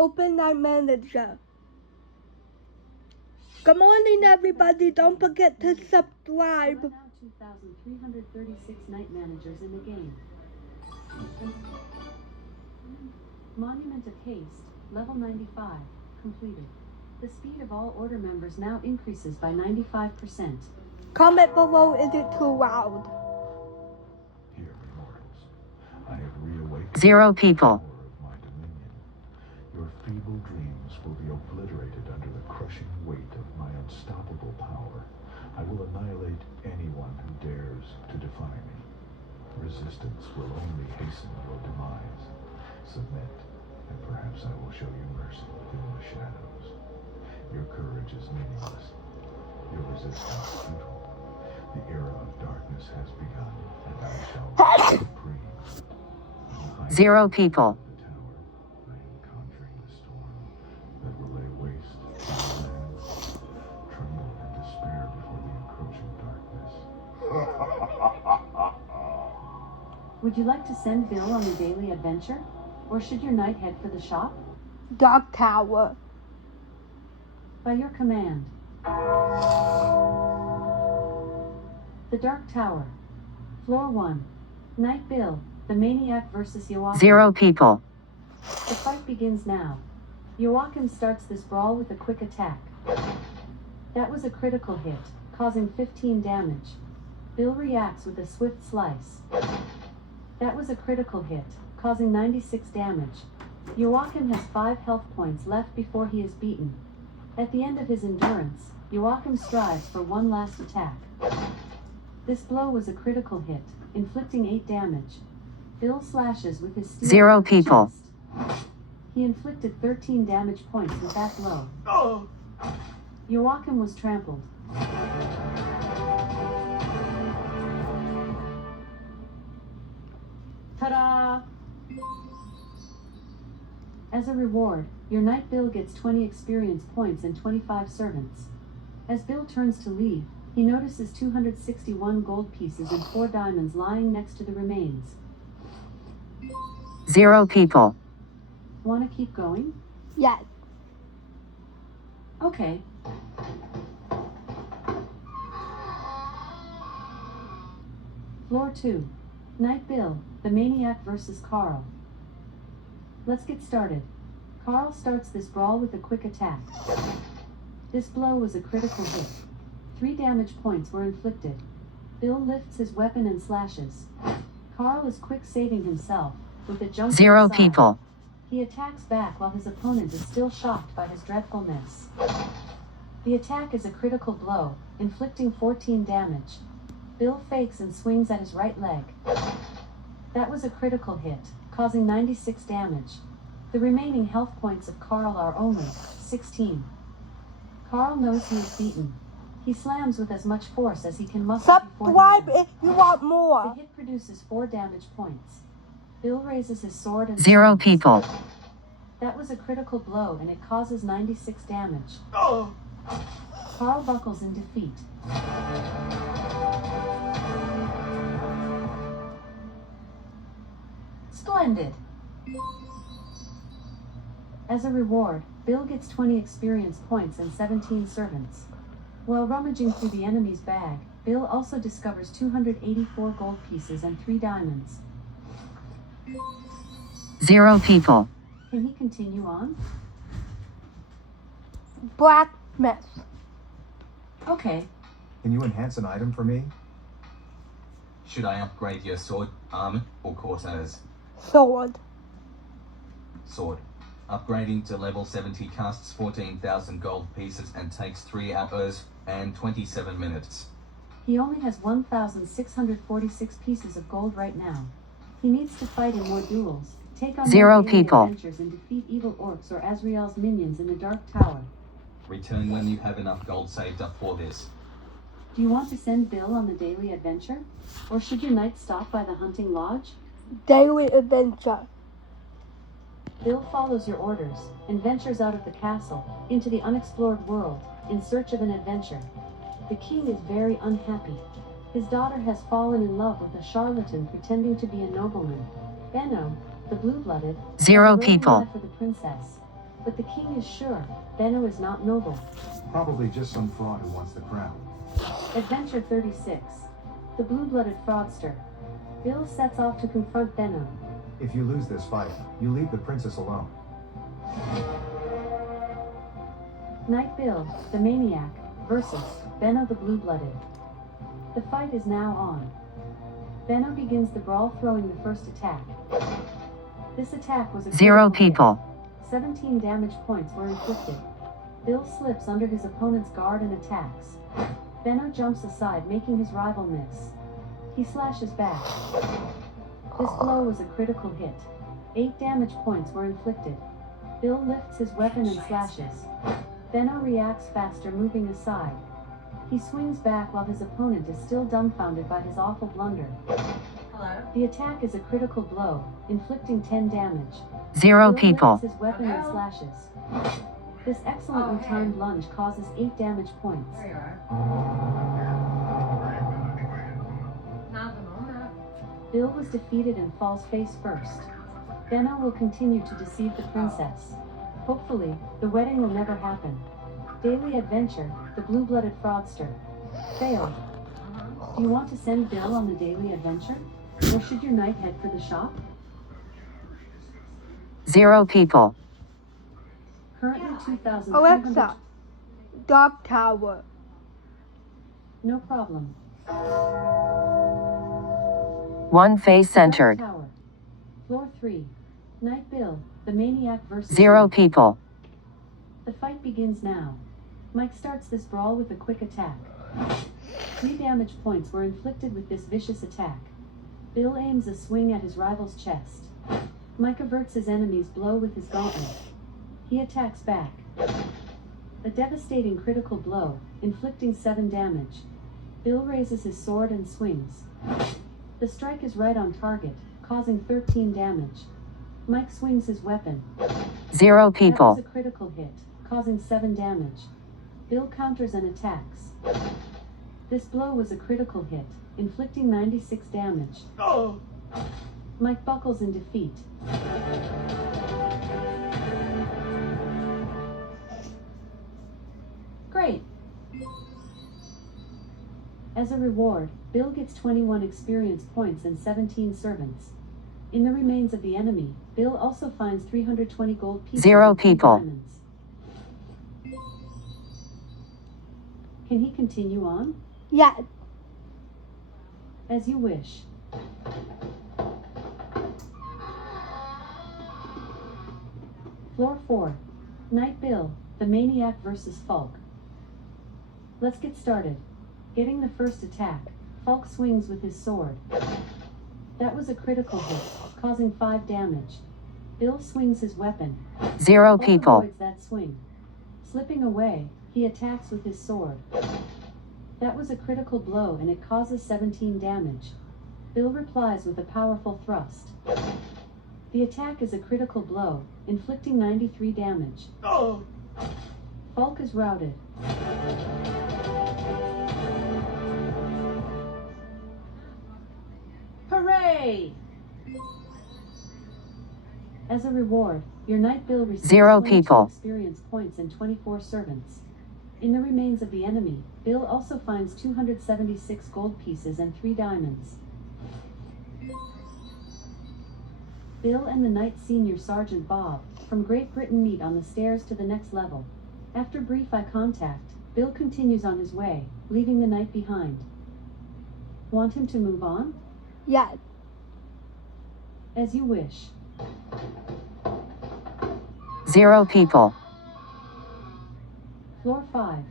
Open Night Manager. Good morning, everybody. Don't forget to subscribe. There are now 2,336 night managers in the game. Monument of Haste, level 95, completed. The speed of all order members now increases by 95%. Comment below, is it too loud? Here, immortals, I have reawakened 0 people. the power of my dominion. Your feeble dreams will be obliterated under the crushing weight of my unstoppable power. I will annihilate anyone who dares to defy me. Resistance will only hasten your demise. Submit, and perhaps I will show you mercy within the shadows. Your courage is meaningless. Your resistance futile. The era of darkness has begun, and I shall be supreme. 0 people. The tower, I am conjuring the storm that will lay waste the land. Tremble in despair before the encroaching darkness. Would you like to send Bill on the daily adventure? Or should your knight head for the shop? Dark Tower. By your command. The Dark Tower. Floor 1. Knight Bill, the Maniac versus Joachim. 0 people. The fight begins now. Joachim starts this brawl with a quick attack. That was a critical hit, causing 15 damage. Bill reacts with a swift slice. That was a critical hit, causing 96 damage. Joachim has 5 health points left before he is beaten. At the end of his endurance, Joachim strives for one last attack. This blow was a critical hit, inflicting 8 damage. Bill slashes with his steel 0 people. chest. He inflicted 13 damage points with that blow. Joachim was trampled. Ta-da! As a reward, your knight Bill gets 20 experience points and 25 servants. As Bill turns to leave, he notices 261 gold pieces and 4 diamonds lying next to the remains. 0 people. Want to keep going? Yes. Okay. Floor 2. Knight Bill, the Maniac versus Carl. Let's get started. Carl starts this brawl with a quick attack. This blow was a critical hit. 3 damage points were inflicted. Bill lifts his weapon and slashes. Carl is quick saving himself with a jump to the 0 side. people. He attacks back while his opponent is still shocked by his dreadfulness. The attack is a critical blow, inflicting 14 damage. Bill fakes and swings at his right leg. That was a critical hit, causing 96 damage. The remaining health points of Carl are only 16. Carl knows he is beaten. He slams with as much force as he can muster before Subscribe the if you want The more. hit produces 4 damage points. Bill raises his sword and 0 swings. people. That was a critical blow and it causes 96 damage. Carl buckles in defeat. Splendid! As a reward, Bill gets 20 experience points and 17 servants. While rummaging through the enemy's bag, Bill also discovers 284 gold pieces and 3 diamonds. 0 people. Can he continue on? Blacksmith. Okay. Can you enhance an item for me? Should I upgrade your sword, armor, or Cortez? Sword. Sword. Upgrading to level 70 costs 14,000 gold pieces and takes 3 hours and 27 minutes. He only has 1,646 pieces of gold right now. He needs to fight in more duels, take on 0 more daily people. adventures and defeat evil orcs or Azrael's minions in the Dark Tower. Return when you have enough gold saved up for this. Do you want to send Bill on the daily adventure? Or should your knight stop by the hunting lodge? Daily adventure. Bill follows your orders and ventures out of the castle into the unexplored world in search of an adventure. The king is very unhappy. His daughter has fallen in love with a charlatan pretending to be a nobleman. Benno, the blue-blooded, has 0 a roving people. eye for the princess. But the king is sure, Benno is not noble. Probably just some fraud who wants the crown. Adventure 36. The Blue-Blooded Fraudster. Bill sets off to confront Benno. If you lose this fight, you leave the princess alone. Knight Bill, the Maniac, versus Benno the Blue-Blooded. The fight is now on. Benno begins the brawl throwing the first attack. This attack was a 0 critical hit. people. 17 damage points were inflicted. Bill slips under his opponent's guard and attacks. Benno jumps aside, making his rival miss. He slashes back. This blow was a critical hit. 8 damage points were inflicted. Bill lifts his weapon and slashes. Benno reacts faster, moving aside. He swings back while his opponent is still dumbfounded by his awful blunder. The attack is a critical blow, inflicting 10 damage. 0 Bill people. lifts his weapon and slashes. This excellently timed lunge causes 8 damage points. Bill was defeated and falls face first. Benno will continue to deceive the princess. Hopefully, the wedding will never happen. Daily Adventure, The Blue-Blooded Fraudster. Failed. Do you want to send Bill on the daily adventure? Or should your knight head for the shop? 0 people. Currently 2,300. Alexa, Dark Tower. No problem. 1 face centered. Tower. Floor 3. Knight Bill, the Maniac versus 0 people. The fight begins now. Mike starts this brawl with a quick attack. 3 damage points were inflicted with this vicious attack. Bill aims a swing at his rival's chest. Mike averts his enemy's blow with his gauntlet. He attacks back. A devastating critical blow, inflicting 7 damage. Bill raises his sword and swings. The strike is right on target, causing 13 damage. Mike swings his weapon. 0 That people. was a critical hit, causing 7 damage. Bill counters and attacks. This blow was a critical hit, inflicting 96 damage. Mike buckles in defeat. Great! As a reward, Bill gets 21 experience points and 17 servants. In the remains of the enemy, Bill also finds 320 gold pieces 0 and 3 people. diamonds. Can he continue on? Yeah. As you wish. Floor 4. Knight Bill, the Maniac versus Falk. Let's get started. Getting the first attack, Falk swings with his sword. That was a critical hit, causing 5 damage. Bill swings his weapon. 0 Falk people. avoids that swing. Slipping away, he attacks with his sword. That was a critical blow and it causes 17 damage. Bill replies with a powerful thrust. The attack is a critical blow, inflicting 93 damage. Falk is routed. Hooray! As a reward, your Knight Bill receives 0 22 people. experience points and 24 servants. In the remains of the enemy, Bill also finds 276 gold pieces and 3 diamonds. Bill and the Knight Senior Sergeant Bob from Great Britain meet on the stairs to the next level. After brief eye contact, Bill continues on his way, leaving the Knight behind. Want him to move on? Yeah. As you wish. 0 people. Floor 5.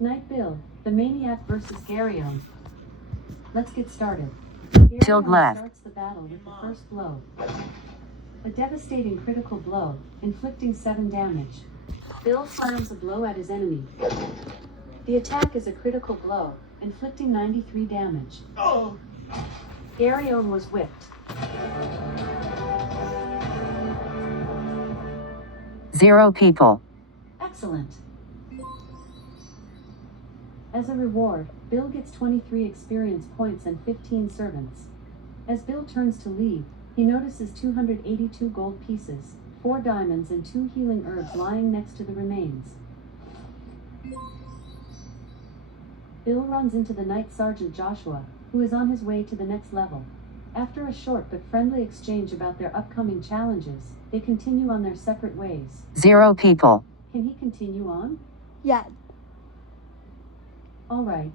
Knight Bill, the Maniac versus Garyon. Let's get started. Tilt Garyon left. starts the battle with the first blow. A devastating critical blow, inflicting 7 damage. Bill slams a blow at his enemy. The attack is a critical blow, inflicting 93 damage. Garyon was whipped. 0 people. Excellent. As a reward, Bill gets 23 experience points and 15 servants. As Bill turns to leave, he notices 282 gold pieces, 4 diamonds and 2 healing herbs lying next to the remains. Bill runs into the Knight Sergeant Joshua, who is on his way to the next level. After a short but friendly exchange about their upcoming challenges, they continue on their separate ways. 0 people. Can he continue on? Yes. All right.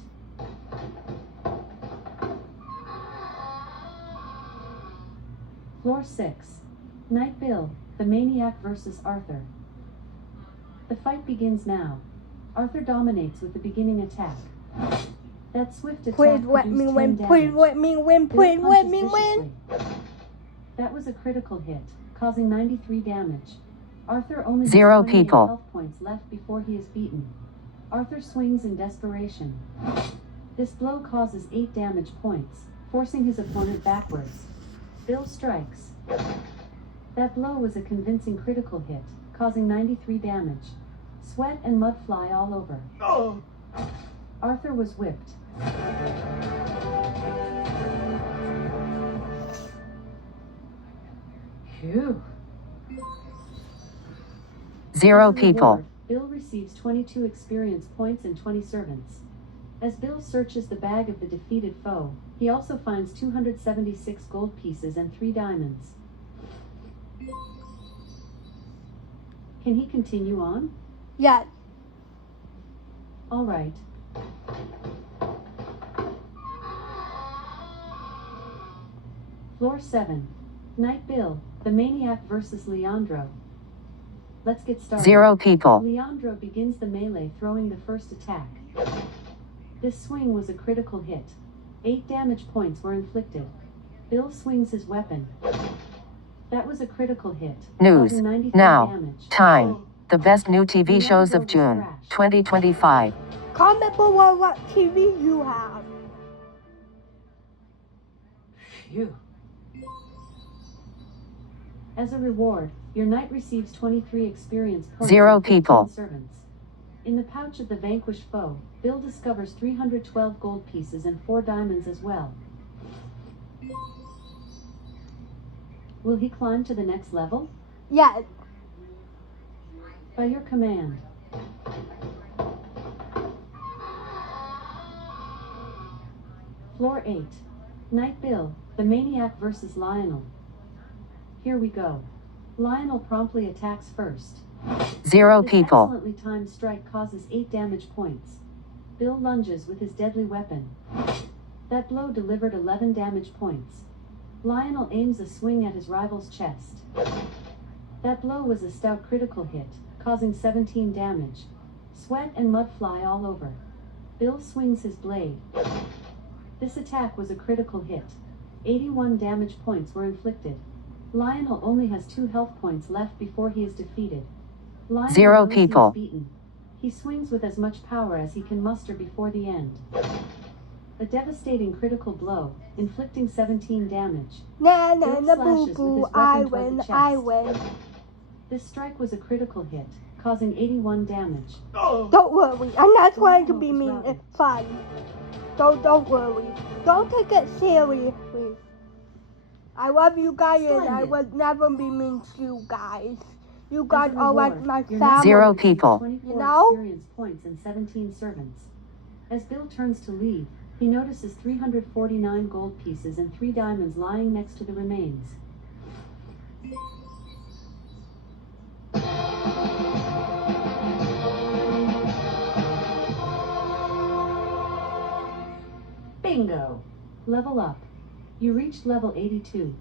Floor 6. Knight Bill, the Maniac versus Arthur. The fight begins now. Arthur dominates with the beginning attack. That swift attack Please let me produced win. 10 Please damage. let me win. Bill Please let punches me win. viciously. That was a critical hit, causing 93 damage. Arthur only has 0 28 people. health points left before he is beaten. Arthur swings in desperation. This blow causes 8 damage points, forcing his opponent backwards. Bill strikes. That blow was a convincing critical hit, causing 93 damage. Sweat and mud fly all over. Arthur was whipped. Phew. 0 As a people. reward, Bill receives 22 experience points and 20 servants. As Bill searches the bag of the defeated foe, he also finds 276 gold pieces and 3 diamonds. Can he continue on? Yes. All right. Floor 7. Knight Bill, the Maniac versus Leandro. Let's get started. 0 people. Leandro begins the melee throwing the first attack. This swing was a critical hit. 8 damage points were inflicted. Bill swings his weapon. That was a critical hit, News. causing 93 Now. damage. Time. The best new TV shows of June 2025. Comment below what TV you have. Phew. As a reward, your knight receives 23 experience points 0 and 15 people. servants. In the pouch of the vanquished foe, Bill discovers 312 gold pieces and 4 diamonds as well. Will he climb to the next level? Yes. By your command. Floor 8. Knight Bill, the Maniac versus Lionel. Here we go. Lionel promptly attacks first. 0 This people. excellently timed strike causes 8 damage points. Bill lunges with his deadly weapon. That blow delivered 11 damage points. Lionel aims a swing at his rival's chest. That blow was a stout critical hit, causing 17 damage. Sweat and mud fly all over. Bill swings his blade. This attack was a critical hit. 81 damage points were inflicted. Lionel only has 2 health points left before he is defeated. Lionel 0 knows he is people. beaten. He swings with as much power as he can muster before the end. A devastating critical blow, inflicting 17 damage. Na na Bill na slashes boo with his boo. I weapon toward win. the I chest. win. This strike was a critical hit, causing 81 damage. Don't worry. I'm not trying to be Lionel is mean. routed. It's fun. Don't worry. Don't take it seriously. I love you guys and I Splendid. would never be mean to you guys. You As guys a are like reward, my your knight family. 0 receives people. 24 You know? experience points and 17 servants. As Bill turns to leave, he notices 349 gold pieces and 3 diamonds lying next to the remains. Bingo! Level up. You reached level 82.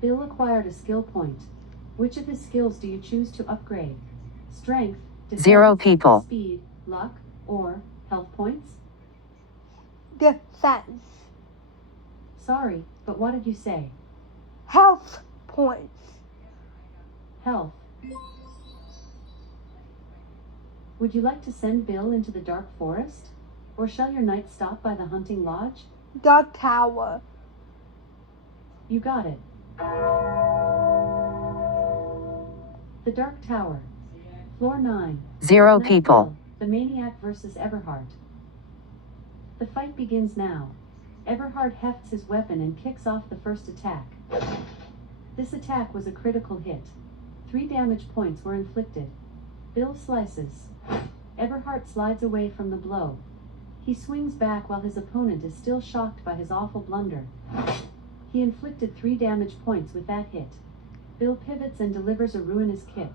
Bill acquired a skill point. Which of his skills do you choose to upgrade? Strength, defense, 0 people. speed, luck, or health points? Defense. Sorry, but what did you say? Health points. Health. Would you like to send Bill into the dark forest? Or shall your knight stop by the hunting lodge? Dark Tower. You got it. The Dark Tower. Floor 9. 0 Knight people. Bill, the Maniac versus Everhard. The fight begins now. Everhard hefts his weapon and kicks off the first attack. This attack was a critical hit. 3 damage points were inflicted. Bill slices. Eberhard slides away from the blow. He swings back while his opponent is still shocked by his awful blunder. He inflicted 3 damage points with that hit. Bill pivots and delivers a ruinous kick.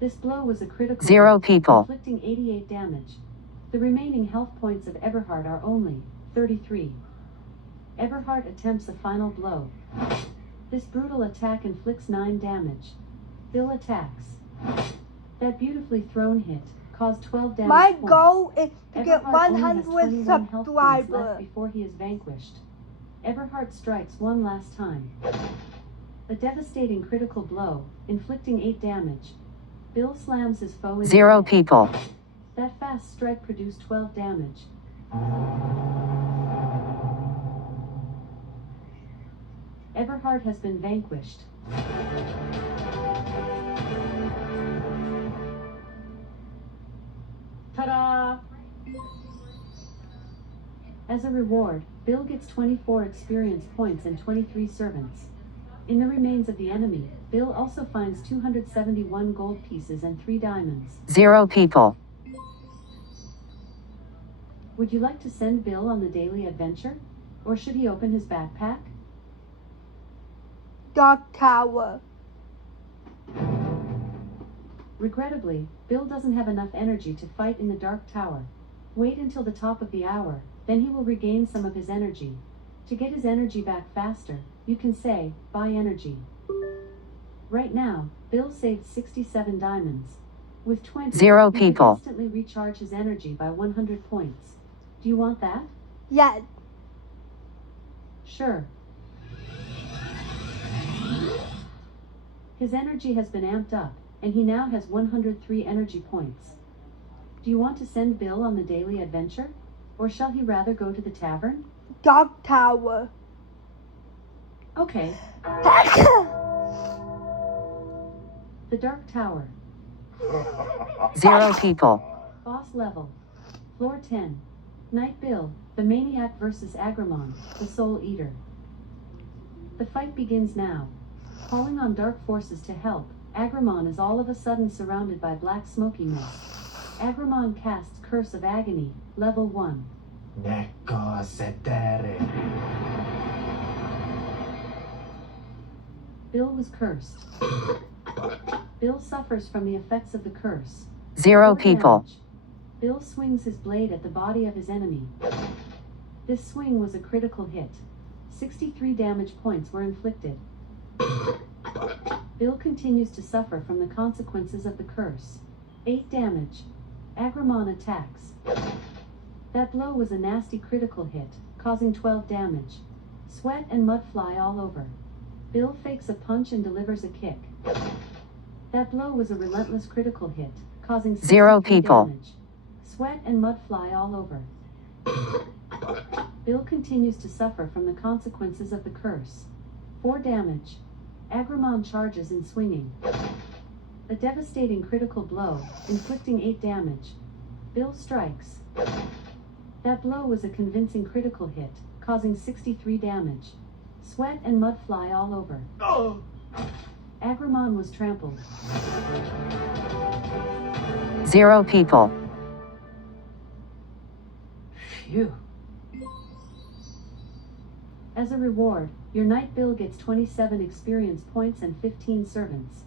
This blow was a critical 0 hit, people. inflicting 88 damage. The remaining health points of Eberhard are only 33. Eberhard attempts a final blow. This brutal attack inflicts 9 damage. Bill attacks. That beautifully thrown hit caused 12 damage My points. goal is to get Eberhard only has 100 21 health points left subscribers. before he is vanquished. Eberhard strikes one last time. A devastating critical blow, inflicting 8 damage. Bill slams his foe in 0 the head. people. That fast strike produced 12 damage. Eberhard has been vanquished. Ta-da! As a reward, Bill gets 24 experience points and 23 servants. In the remains of the enemy, Bill also finds 271 gold pieces and 3 diamonds. 0 people. Would you like to send Bill on the daily adventure? Or should he open his backpack? Dark Tower. Regrettably, Bill doesn't have enough energy to fight in the Dark Tower. Wait until the top of the hour, then he will regain some of his energy. To get his energy back faster, you can say, buy energy. Right now, Bill saved 67 diamonds. With 20, 0 he can people. instantly recharge his energy by 100 points. Do you want that? Yes. Sure. His energy has been amped up, and he now has 103 energy points. Do you want to send Bill on the daily adventure? Or shall he rather go to the tavern? Dark Tower. Okay, the Dark Tower. 0 people. Boss level. Floor 10. Night Bill, the Maniac versus Agramon, the Soul Eater. The fight begins now. Calling on dark forces to help, Agramon is all of a sudden surrounded by black smoky mist. Agramon casts Curse of Agony, level 1. Bill was cursed. Bill suffers from the effects of the curse. 0 4 people. damage. Bill swings his blade at the body of his enemy. This swing was a critical hit. 63 damage points were inflicted. Bill continues to suffer from the consequences of the curse. 8 damage. Agramon attacks. That blow was a nasty critical hit, causing 12 damage. Sweat and mud fly all over. Bill fakes a punch and delivers a kick. That blow was a relentless critical hit, causing 0 63 people. damage. Sweat and mud fly all over. Bill continues to suffer from the consequences of the curse. 4 damage. Agramon charges in swinging. A devastating critical blow, inflicting 8 damage. Bill strikes. That blow was a convincing critical hit, causing 63 damage. Sweat and mud fly all over. Agramon was trampled. 0 people. Phew. As a reward, your Knight Bill gets 27 experience points and 15 servants.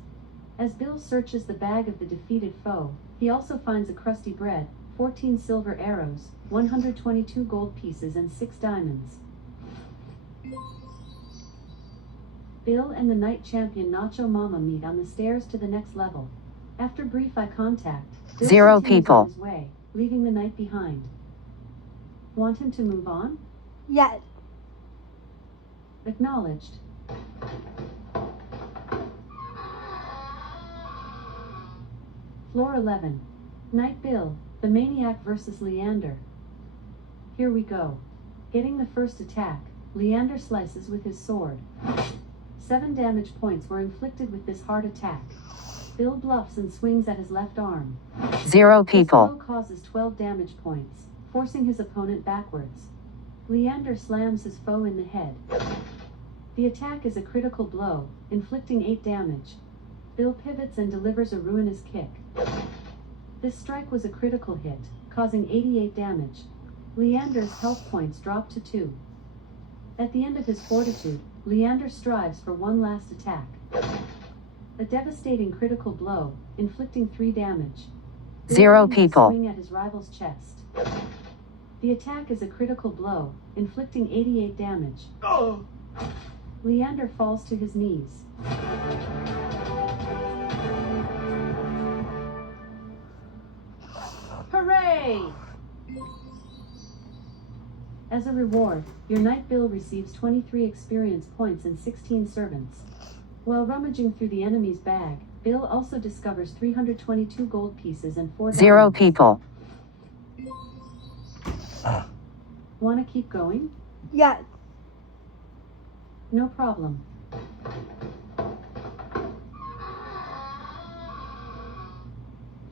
As Bill searches the bag of the defeated foe, he also finds a crusty bread, 14 silver arrows, 122 gold pieces and 6 diamonds. Bill and the Knight Champion Nacho Mama meet on the stairs to the next level. After brief eye contact, Bill 0 continues people. on his way, leaving the Knight behind. Want him to move on? Yes. Acknowledged. Floor 11. Knight Bill, the Maniac versus Leander. Here we go. Getting the first attack, Leander slices with his sword. 7 damage points were inflicted with this hard attack. Bill bluffs and swings at his left arm. 0 This people. blow causes 12 damage points, forcing his opponent backwards. Leander slams his foe in the head. The attack is a critical blow, inflicting 8 damage. Bill pivots and delivers a ruinous kick. This strike was a critical hit, causing 88 damage. Leander's health points drop to 2. At the end of his fortitude, Leander strives for one last attack. A devastating critical blow, inflicting 3 damage. Bill 0 aims a people. swing at his rival's chest. The attack is a critical blow, inflicting 88 damage. Leander falls to his knees. Hooray! As a reward, your knight Bill receives 23 experience points and 16 servants. While rummaging through the enemy's bag, Bill also discovers 322 gold pieces and 4 0 diamonds. people. Wanna keep going? Yes. No problem.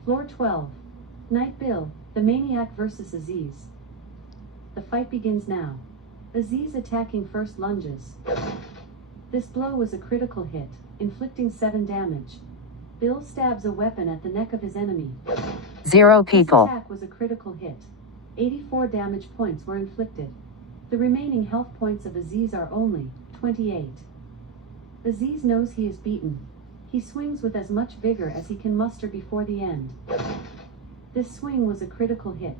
Floor 12. Knight Bill, the Maniac versus Aziz. The fight begins now. Aziz attacking first lunges. This blow was a critical hit, inflicting 7 damage. Bill stabs a weapon at the neck of his enemy. 0 This people. attack was a critical hit. 84 damage points were inflicted. The remaining health points of Aziz are only 28. Aziz knows he is beaten. He swings with as much vigor as he can muster before the end. This swing was a critical hit.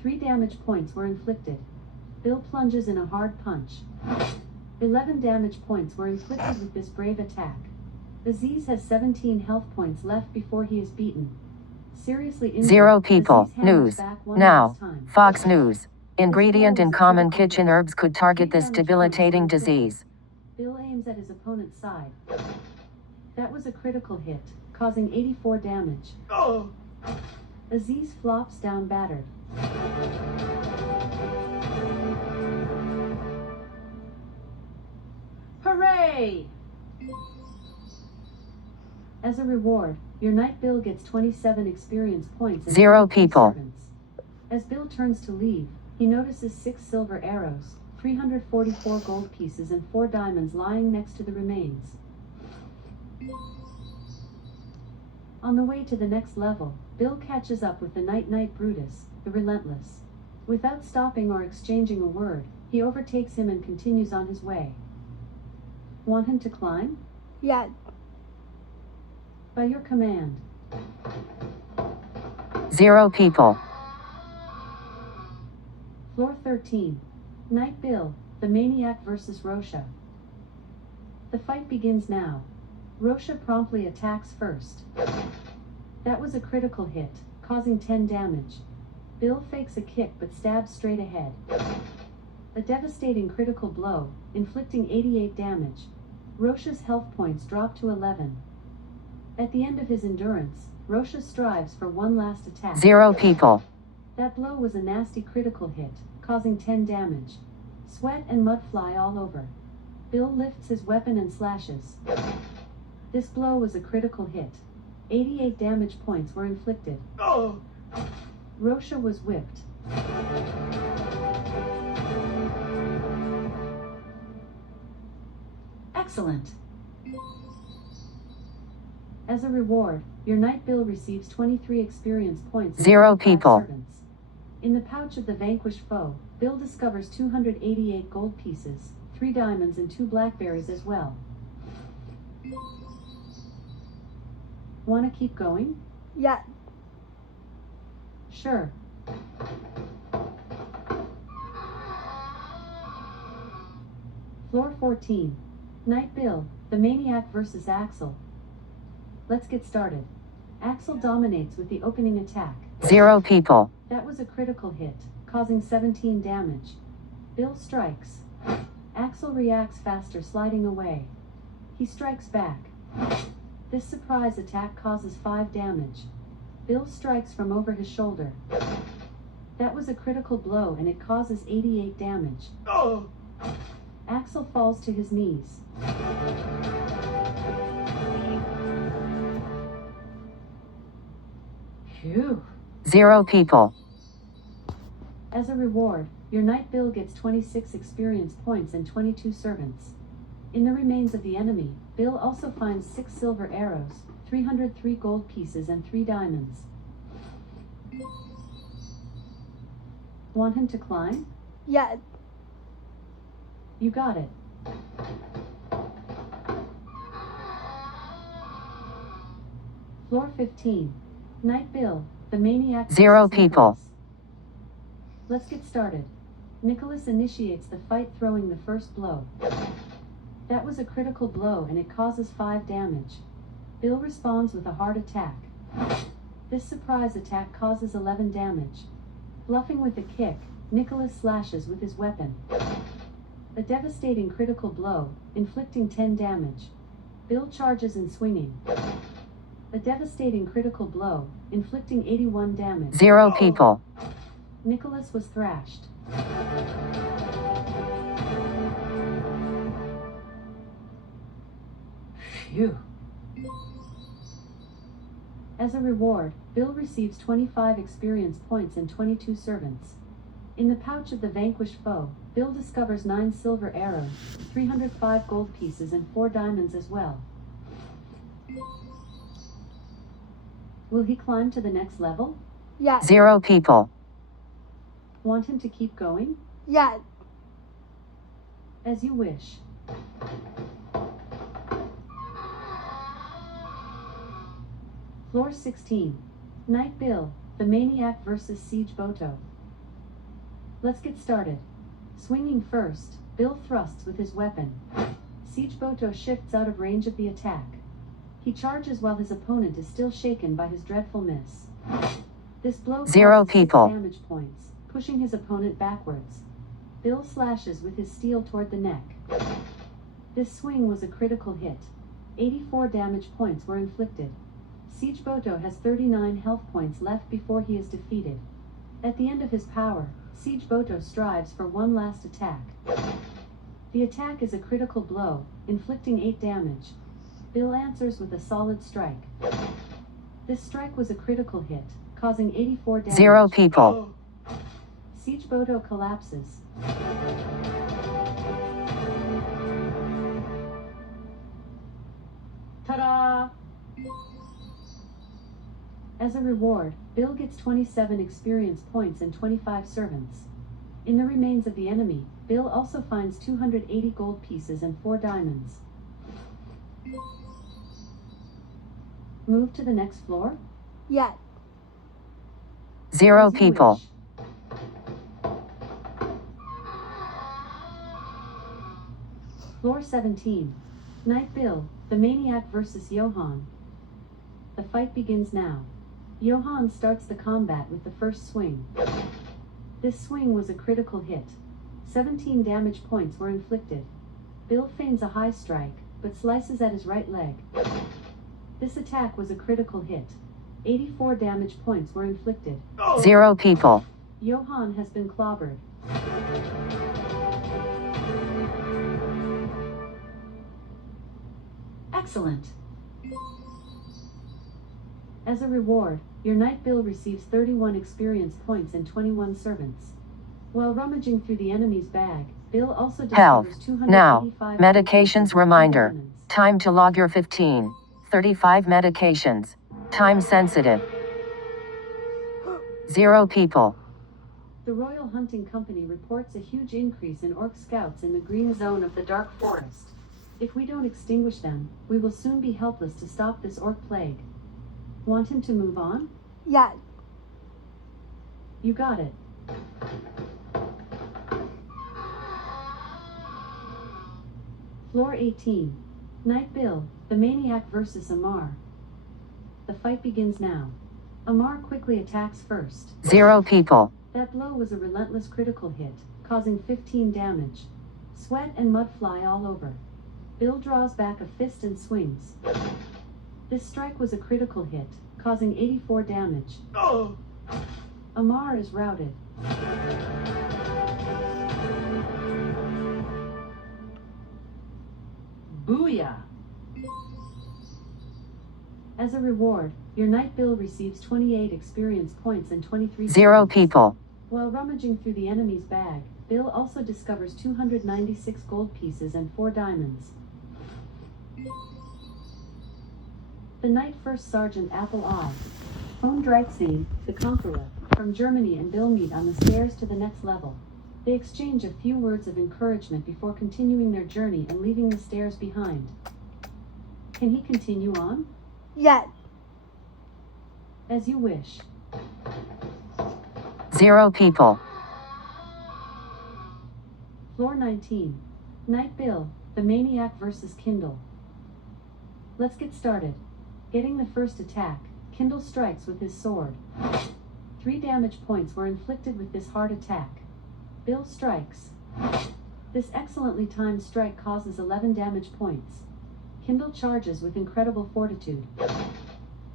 3 damage points were inflicted. Bill plunges in a hard punch. 11 damage points were inflicted with this brave attack. Aziz has 17 health points left before he is beaten. Seriously injured, 0 people. Aziz hammers News. back one Now. last time. Fox News. Ingredient in common kitchen herbs could target this debilitating disease. Bill aims at his opponent's side. That was a critical hit, causing 84 damage. Aziz flops down battered. Hooray! As a reward, your knight Bill gets 27 experience points and 0 23 people. servants. As Bill turns to leave, he notices 6 silver arrows, 344 gold pieces and 4 diamonds lying next to the remains. On the way to the next level, Bill catches up with the Knight Brutus, the Relentless. Without stopping or exchanging a word, he overtakes him and continues on his way. Want him to climb? Yes. By your command. 0 people. Floor 13. Knight Bill, the Maniac versus Rosha. The fight begins now. Rosha promptly attacks first. That was a critical hit, causing 10 damage. Bill fakes a kick but stabs straight ahead. A devastating critical blow, inflicting 88 damage. Rosha's health points drop to 11. At the end of his endurance, Rosha strives for one last attack. 0 people. That blow was a nasty critical hit, causing 10 damage. Sweat and mud fly all over. Bill lifts his weapon and slashes. This blow was a critical hit. 88 damage points were inflicted. Rosha was whipped. Excellent. As a reward, your knight Bill receives 23 experience points and 0 25 people. servants. In the pouch of the vanquished foe, Bill discovers 288 gold pieces, 3 diamonds and 2 blackberries as well. Wanna keep going? Yes. Sure. Floor 14. Knight Bill, the Maniac versus Axel. Let's get started. Axel dominates with the opening attack. 0 people. That was a critical hit, causing 17 damage. Bill strikes. Axel reacts faster, sliding away. He strikes back. This surprise attack causes 5 damage. Bill strikes from over his shoulder. That was a critical blow and it causes 88 damage. Axel falls to his knees. Phew. 0 people. As a reward, your knight Bill gets 26 experience points and 22 servants. In the remains of the enemy, Bill also finds 6 silver arrows, 303 gold pieces and 3 diamonds. Want him to climb? Yes. You got it. Floor 15. Night Bill, the maniac. 0 versus people. Nicholas. Let's get started. Nicholas initiates the fight, throwing the first blow. That was a critical blow and it causes 5 damage. Bill responds with a hard attack. This surprise attack causes 11 damage. Bluffing with a kick, Nicholas slashes with his weapon. A devastating critical blow, inflicting 10 damage. Bill charges and swinging. A devastating critical blow, inflicting 81 damage. 0 people. Nicholas was thrashed. Phew. As a reward, Bill receives 25 experience points and 22 servants. In the pouch of the vanquished foe, Bill discovers 9 silver arrows, 305 gold pieces and 4 diamonds as well. Will he climb to the next level? Yes. 0 people. Want him to keep going? Yes. As you wish. Floor 16. Night Bill, the maniac versus Siege Boto. Let's get started. Swinging first, Bill thrusts with his weapon. Siege Boto shifts out of range of the attack. He charges while his opponent is still shaken by his dreadful miss. This blow 0 causes 6 people. damage points, pushing his opponent backwards. Bill slashes with his steel toward the neck. This swing was a critical hit. 84 damage points were inflicted. Siege Boto has 39 health points left before he is defeated. At the end of his power, Siege Boto strives for one last attack. The attack is a critical blow, inflicting 8 damage. Bill answers with a solid strike. This strike was a critical hit, causing 84 damage. 0 people. Siege Boto collapses. Ta-da! As a reward, Bill gets 27 experience points and 25 servants. In the remains of the enemy, Bill also finds 280 gold pieces and 4 diamonds. Move to the next floor? Yes. 0 As you people. wish. Floor 17. Night Bill, the maniac versus Johann. The fight begins now. Johann starts the combat with the first swing. This swing was a critical hit. 17 damage points were inflicted. Bill feigns a high strike, but slices at his right leg. This attack was a critical hit. 84 damage points were inflicted. 0 people. Johann has been clobbered. Excellent. As a reward, your Night Bill receives 31 experience points and 21 servants. While rummaging through the enemy's bag, Bill also Health. discovers Now. 285 Medications reminder. diamonds. Time to log your 15. 35 medications. Time sensitive. 0 people. The Royal Hunting Company reports a huge increase in orc scouts in the green zone of the Dark Forest. If we don't extinguish them, we will soon be helpless to stop this orc plague. Want him to move on? Yes. You got it. Floor 18. Night Bill, the maniac versus Amar. The fight begins now. Amar quickly attacks first. 0 people. That blow was a relentless critical hit, causing 15 damage. Sweat and mud fly all over. Bill draws back a fist and swings. This strike was a critical hit, causing 84 damage. Amar is routed. Booyah. As a reward, your Night Bill receives 28 experience points and 23 0 servants. people. While rummaging through the enemy's bag, Bill also discovers 296 gold pieces and 4 diamonds. The Night First Sergeant Apple I, von Dreitzing, the Conqueror, from Germany, and Bill meet on the stairs to the next level. They exchange a few words of encouragement before continuing their journey and leaving the stairs behind. Can he continue on? Yes. As you wish. 0 people. Floor 19. Night Bill, the Maniac vs. Kindle. Let's get started. Getting the first attack, Kindle strikes with his sword. 3 damage points were inflicted with this hard attack. Bill strikes. This excellently timed strike causes 11 damage points. Kindle charges with incredible fortitude.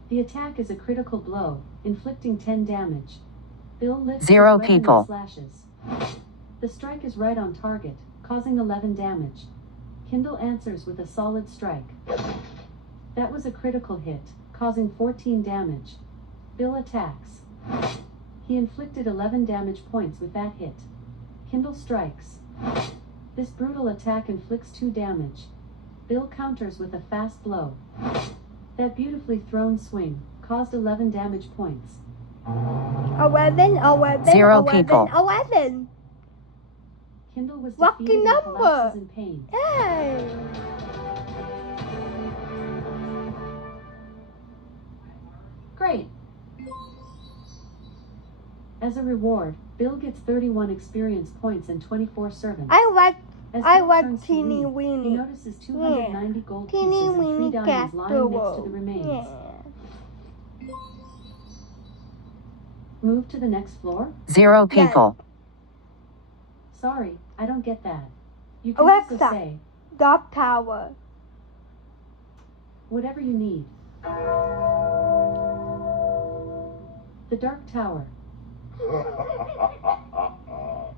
The attack is a critical blow, inflicting 10 damage. Bill lifts 0 his weapon people. and slashes. The strike is right on target, causing 11 damage. Kindle answers with a solid strike. That was a critical hit, causing 14 damage. Bill attacks. He inflicted 11 damage points with that hit. Kindle strikes. This brutal attack inflicts 2 damage. Bill counters with a fast blow. That beautifully thrown swing caused 11 damage points. 11, 11, 0 11, people. 11. Kindle was Lucky defeated and number. collapses in pain. Yay. Great! As a reward, Bill gets 31 experience points and 24 servants. I like As I Bill like turns to teeny leave, weeny. He notices 290 gold teeny pieces and 3 weeny diamonds lying next to the casserole. remains. Yeah. Move to the next floor? 0 people. Sorry, I don't get that. You can also Alexa. say, Dark Tower. whatever you need. The Dark Tower.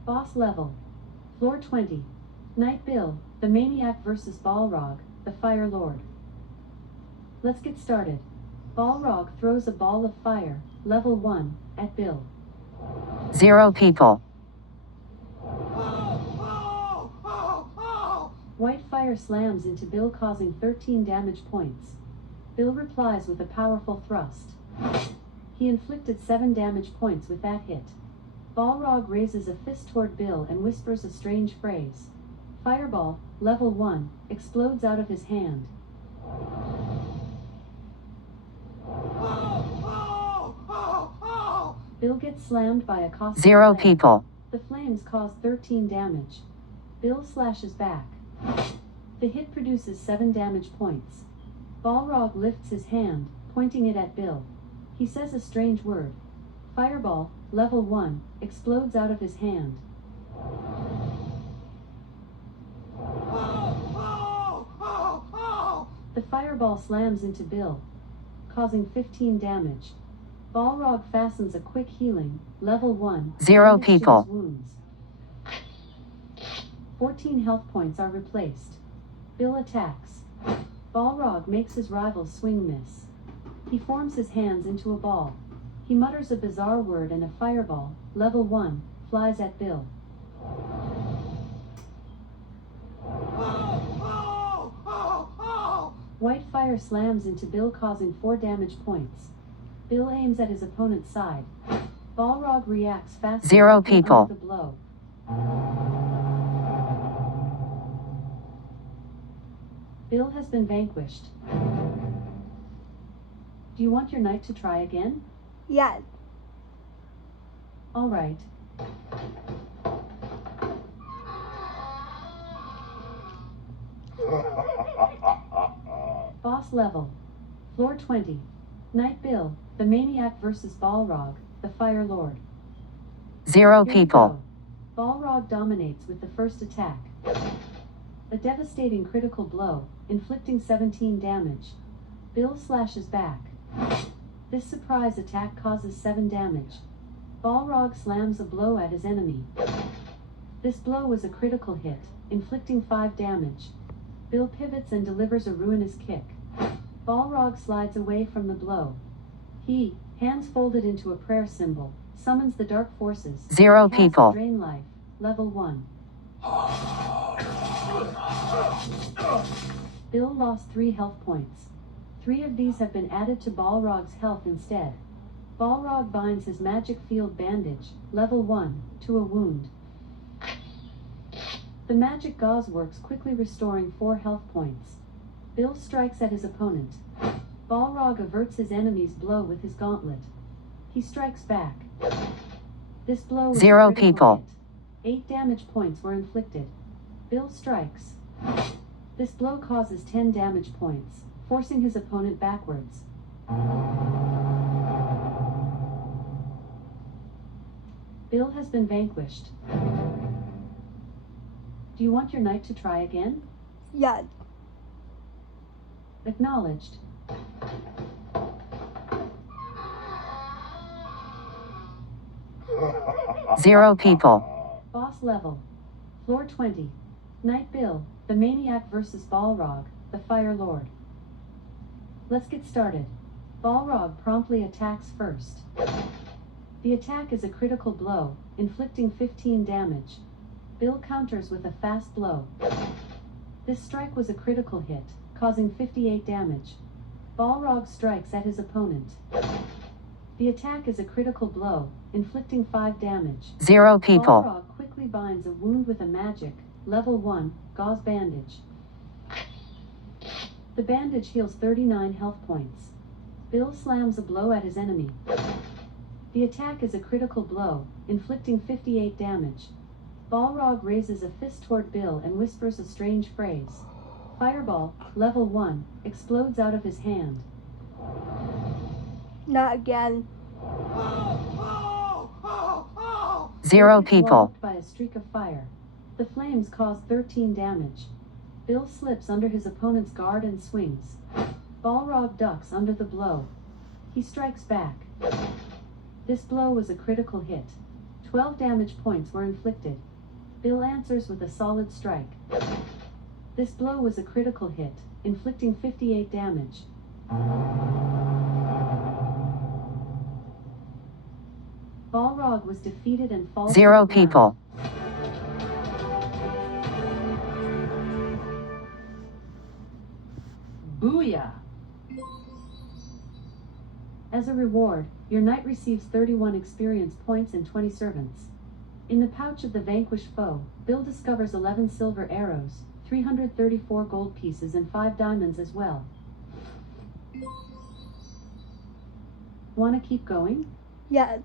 Boss level. Floor 20. Night Bill, the Maniac vs. Balrog, the Fire Lord. Let's get started. Balrog throws a ball of fire, level 1, at Bill. 0 people. White fire slams into Bill, causing 13 damage points. Bill replies with a powerful thrust. He inflicted 7 damage points with that hit. Balrog raises a fist toward Bill and whispers a strange phrase. Fireball, level 1, explodes out of his hand. Bill gets slammed by a caustic 0 flame. people. The flames cause 13 damage. Bill slashes back. The hit produces 7 damage points. Balrog lifts his hand, pointing it at Bill. He says a strange word. Fireball, level 1, explodes out of his hand. The fireball slams into Bill, causing 15 damage. Balrog fastens a quick healing, level 1, 0 bandage to his people. wounds. 14 health points are replaced. Bill attacks. Balrog makes his rival's swing miss. He forms his hands into a ball. He mutters a bizarre word and a fireball, level 1, flies at Bill. White fire slams into Bill, causing 4 damage points. Bill aims at his opponent's side. Balrog reacts fast. 0 people. The blow. Bill has been vanquished. Do you want your knight to try again? Yes. All right. Boss level. Floor 20. Night Bill, the Maniac vs. Balrog, the Fire Lord. 0 Here we people. go. Balrog dominates with the first attack. A devastating critical blow, inflicting 17 damage. Bill slashes back. This surprise attack causes 7 damage. Balrog slams a blow at his enemy. This blow was a critical hit, inflicting 5 damage. Bill pivots and delivers a ruinous kick. Balrog slides away from the blow. He, hands folded into a prayer symbol, summons the dark forces. 0 and casts people. Drain life, level 1. Bill lost 3 health points. 3 of these have been added to Balrog's health instead. Balrog binds his magic field bandage, level 1, to a wound. The magic gauze works, quickly restoring 4 health points. Bill strikes at his opponent. Balrog averts his enemy's blow with his gauntlet. He strikes back. This blow was 0 a critical people. hit. 8 damage points were inflicted. Bill strikes. This blow causes 10 damage points, forcing his opponent backwards. Bill has been vanquished. Do you want your knight to try again? Yes. Acknowledged. Zero people. Boss level. Floor 20. Knight Bill, the Maniac versus Balrog, the Fire Lord. Let's get started. Balrog promptly attacks first. The attack is a critical blow, inflicting 15 damage. Bill counters with a fast blow. This strike was a critical hit, causing 58 damage. Balrog strikes at his opponent. The attack is a critical blow, inflicting 5 damage. 0 people. Balrog quickly binds a wound with a magic, level 1, gauze bandage. The bandage heals 39 health points. Bill slams a blow at his enemy. The attack is a critical blow, inflicting 58 damage. Balrog raises a fist toward Bill and whispers a strange phrase. Fireball, level 1, explodes out of his hand. Not again. 0 Bill gets people. walloped by a streak of fire. The flames cause 13 damage. Bill slips under his opponent's guard and swings. Balrog ducks under the blow. He strikes back. This blow was a critical hit. 12 damage points were inflicted. Bill answers with a solid strike. This blow was a critical hit, inflicting 58 damage. Balrog was defeated and falls to 0 the ground. people. Booyah! As a reward, your knight receives 31 experience points and 20 servants. In the pouch of the vanquished foe, Bill discovers 11 silver arrows, 334 gold pieces and 5 diamonds as well. Wanna keep going? Yes.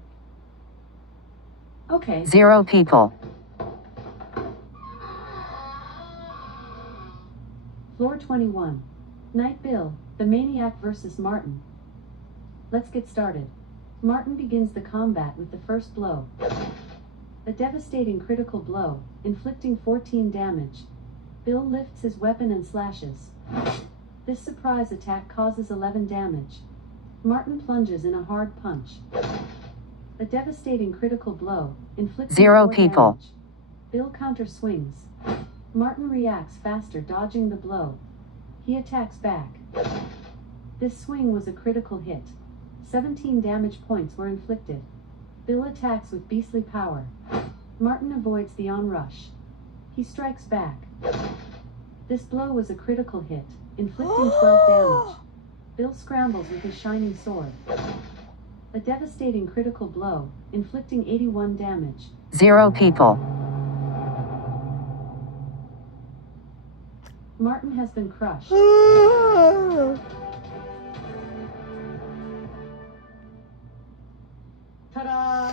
Okay. 0 people. Floor 21. Knight Bill, the Maniac versus Martin. Let's get started. Martin begins the combat with the first blow. A devastating critical blow, inflicting 14 damage. Bill lifts his weapon and slashes. This surprise attack causes 11 damage. Martin plunges in a hard punch. A devastating critical blow, inflicting 0 4 people. damage. Bill counter swings. Martin reacts faster, dodging the blow. He attacks back. This swing was a critical hit. 17 damage points were inflicted. Bill attacks with beastly power. Martin avoids the onrush. He strikes back. This blow was a critical hit, inflicting 12 damage. Bill scrambles with his shining sword. A devastating critical blow, inflicting 81 damage. 0 people. Martin has been crushed. Ta-da!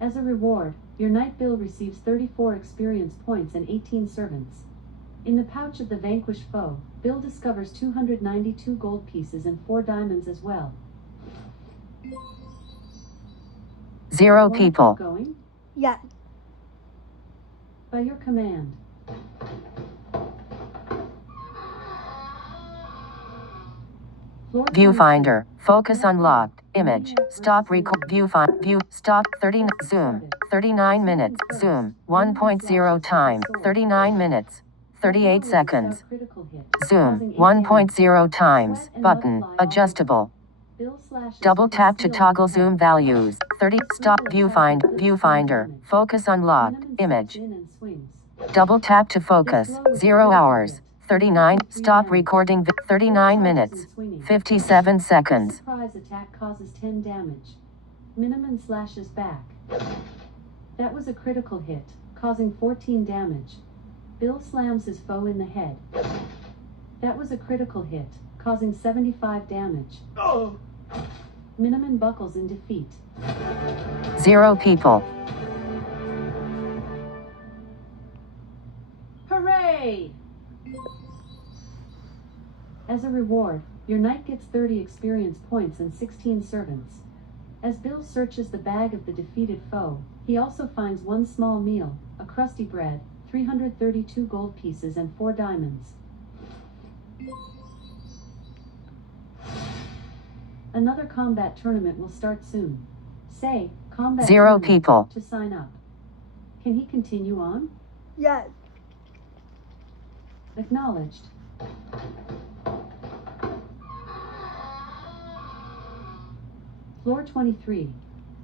As a reward, your knight Bill receives 34 experience points and 18 servants. In the pouch of the vanquished foe, Bill discovers 292 gold pieces and 4 diamonds as well. 0 Wanna people. keep going? Yes. By your command. Floor 22. Viewfinder. Focus unlocked. Image. Stop record. Viewfinder. View. Stop. 30. Zoom. 39 minutes. Zoom. 1.0 time. 39 minutes. 38 seconds. Zoom. 1.0 times. Button. Adjustable. Double tap to toggle zoom values. 30. Stop. Viewfinder. Focus unlocked. Image. Double tap to focus. 0 hours. 39. Stop recording. 39 minutes. 57 seconds. Surprise attack causes 10 damage. Miniman slashes back. That was a critical hit, causing 14 damage. Bill slams his foe in the head. That was a critical hit, causing 75 damage. Miniman buckles in defeat. 0 people. Hooray! As a reward, your knight gets 30 experience points and 16 servants. As Bill searches the bag of the defeated foe, he also finds one small meal, a crusty bread, 332 gold pieces and 4 diamonds. Another combat tournament will start soon. Say, combat 0 tournament people. to sign up. Can he continue on? Yes. Acknowledged. Floor 23.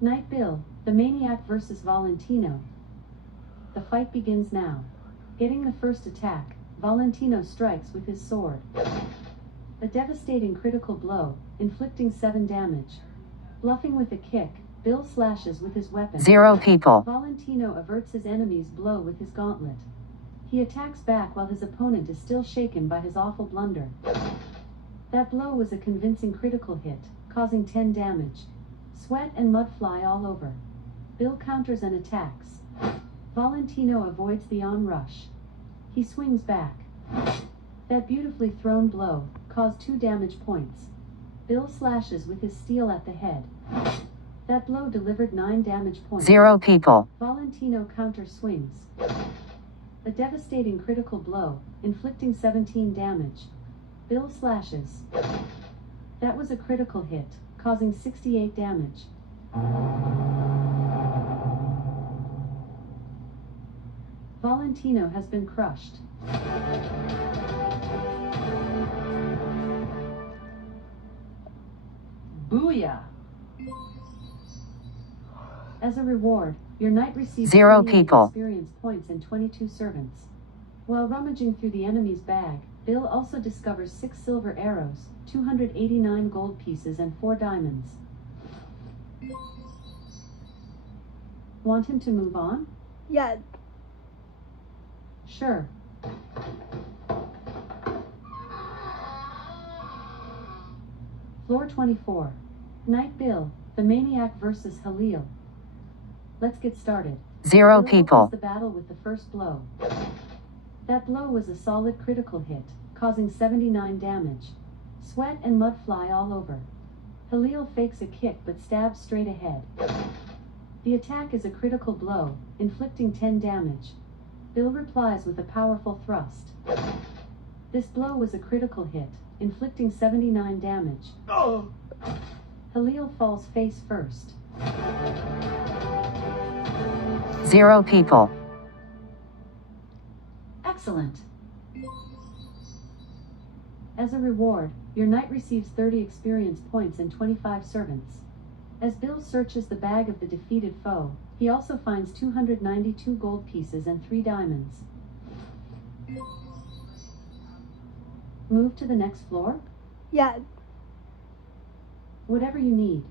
Knight Bill, the Maniac versus Valentino. The fight begins now. Getting the first attack, Valentino strikes with his sword. A devastating critical blow, inflicting 7 damage. Bluffing with a kick, Bill slashes with his weapon. 0 people. Valentino averts his enemy's blow with his gauntlet. He attacks back while his opponent is still shaken by his awful blunder. That blow was a convincing critical hit, causing 10 damage. Sweat and mud fly all over. Bill counters and attacks. Valentino avoids the onrush. He swings back. That beautifully thrown blow caused 2 damage points. Bill slashes with his steel at the head. That blow delivered 9 damage points. 0 people. Valentino counter swings. A devastating critical blow, inflicting 17 damage. Bill slashes. That was a critical hit, causing 68 damage. Valentino has been crushed. Booyah! As a reward, your knight receives 0 28 people. experience points and 22 servants. While rummaging through the enemy's bag, Bill also discovers 6 silver arrows, 289 gold pieces and 4 diamonds. Want him to move on? Yes. Sure. Floor 24. Knight Bill, the Maniac versus Halil. Let's get started. 0 Bill people. opens the battle with the first blow. That blow was a solid critical hit, causing 79 damage. Sweat and mud fly all over. Halil fakes a kick but stabs straight ahead. The attack is a critical blow, inflicting 10 damage. Bill replies with a powerful thrust. This blow was a critical hit, inflicting 79 damage. Halil falls face first. 0 people. Excellent. As a reward, your knight receives 30 experience points and 25 servants. As Bill searches the bag of the defeated foe, he also finds 292 gold pieces and 3 diamonds. Move to the next floor? Yes. Whatever you need.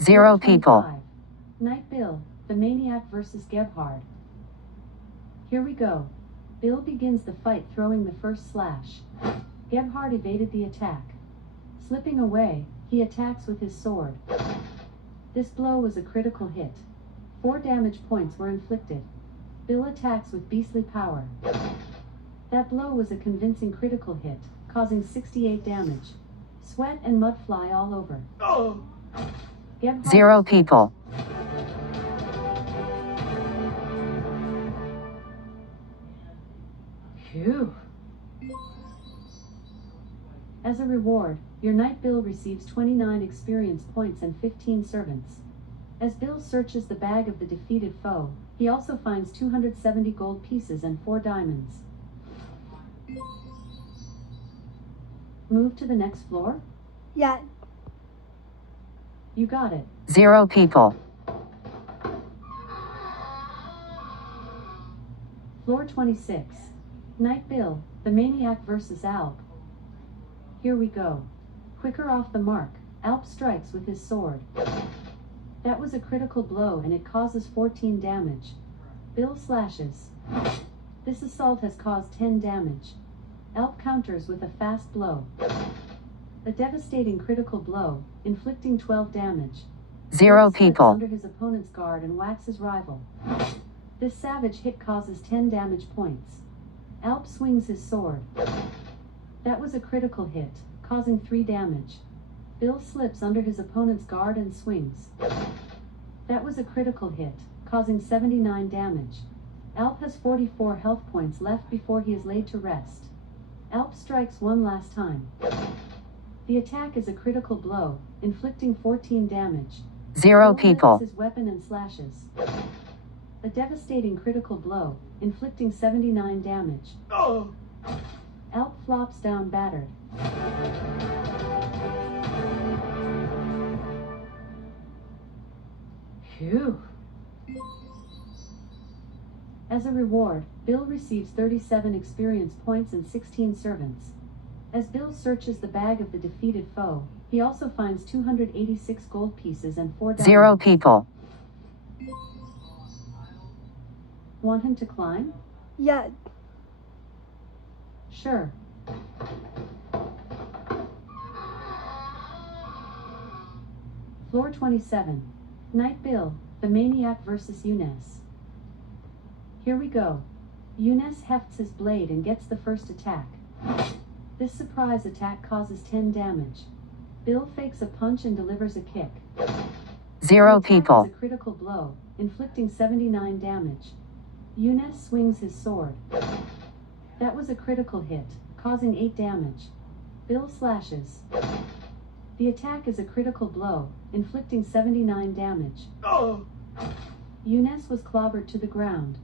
Zero Floor people. 25. Knight Bill, the Maniac versus Gebhard. Here we go. Bill begins the fight throwing the first slash. Gebhard evaded the attack. Slipping away, he attacks with his sword. This blow was a critical hit. 4 damage points were inflicted. Bill attacks with beastly power. That blow was a convincing critical hit, causing 68 damage. Sweat and mud fly all over. Gebhard 0 people. Phew. As a reward, your knight Bill receives 29 experience points and 15 servants. As Bill searches the bag of the defeated foe, he also finds 270 gold pieces and 4 diamonds. Move to the next floor? Yes. You got it. 0 people. Floor 26. Night Bill, the Maniac vs. Alp. Here we go. Quicker off the mark, Alp strikes with his sword. That was a critical blow and it causes 14 damage. Bill slashes. This assault has caused 10 damage. Alp counters with a fast blow. A devastating critical blow, inflicting 12 damage. 0 Bill slips people. under his opponent's guard and whacks his rival. This savage hit causes 10 damage points. Alp swings his sword. That was a critical hit, causing 3 damage. Bill slips under his opponent's guard and swings. That was a critical hit, causing 79 damage. Alp has 44 health points left before he is laid to rest. Alp strikes one last time. The attack is a critical blow, inflicting 14 damage. 0 Bill people. lifts his weapon and slashes. A devastating critical blow, inflicting 79 damage. Alp flops down battered. Phew. As a reward, Bill receives 37 experience points and 16 servants. As Bill searches the bag of the defeated foe, he also finds 286 gold pieces and 4 diamonds. 0 people. Want him to climb? Yeah. Sure. Floor 27. Night Bill, the Maniac vs. Younes. Here we go. Younes hefts his blade and gets the first attack. This surprise attack causes 10 damage. Bill fakes a punch and delivers a kick. 0 The attack people. is a critical blow, inflicting 79 damage. Younes swings his sword. That was a critical hit, causing 8 damage. Bill slashes. The attack is a critical blow, inflicting 79 damage. Younes was clobbered to the ground.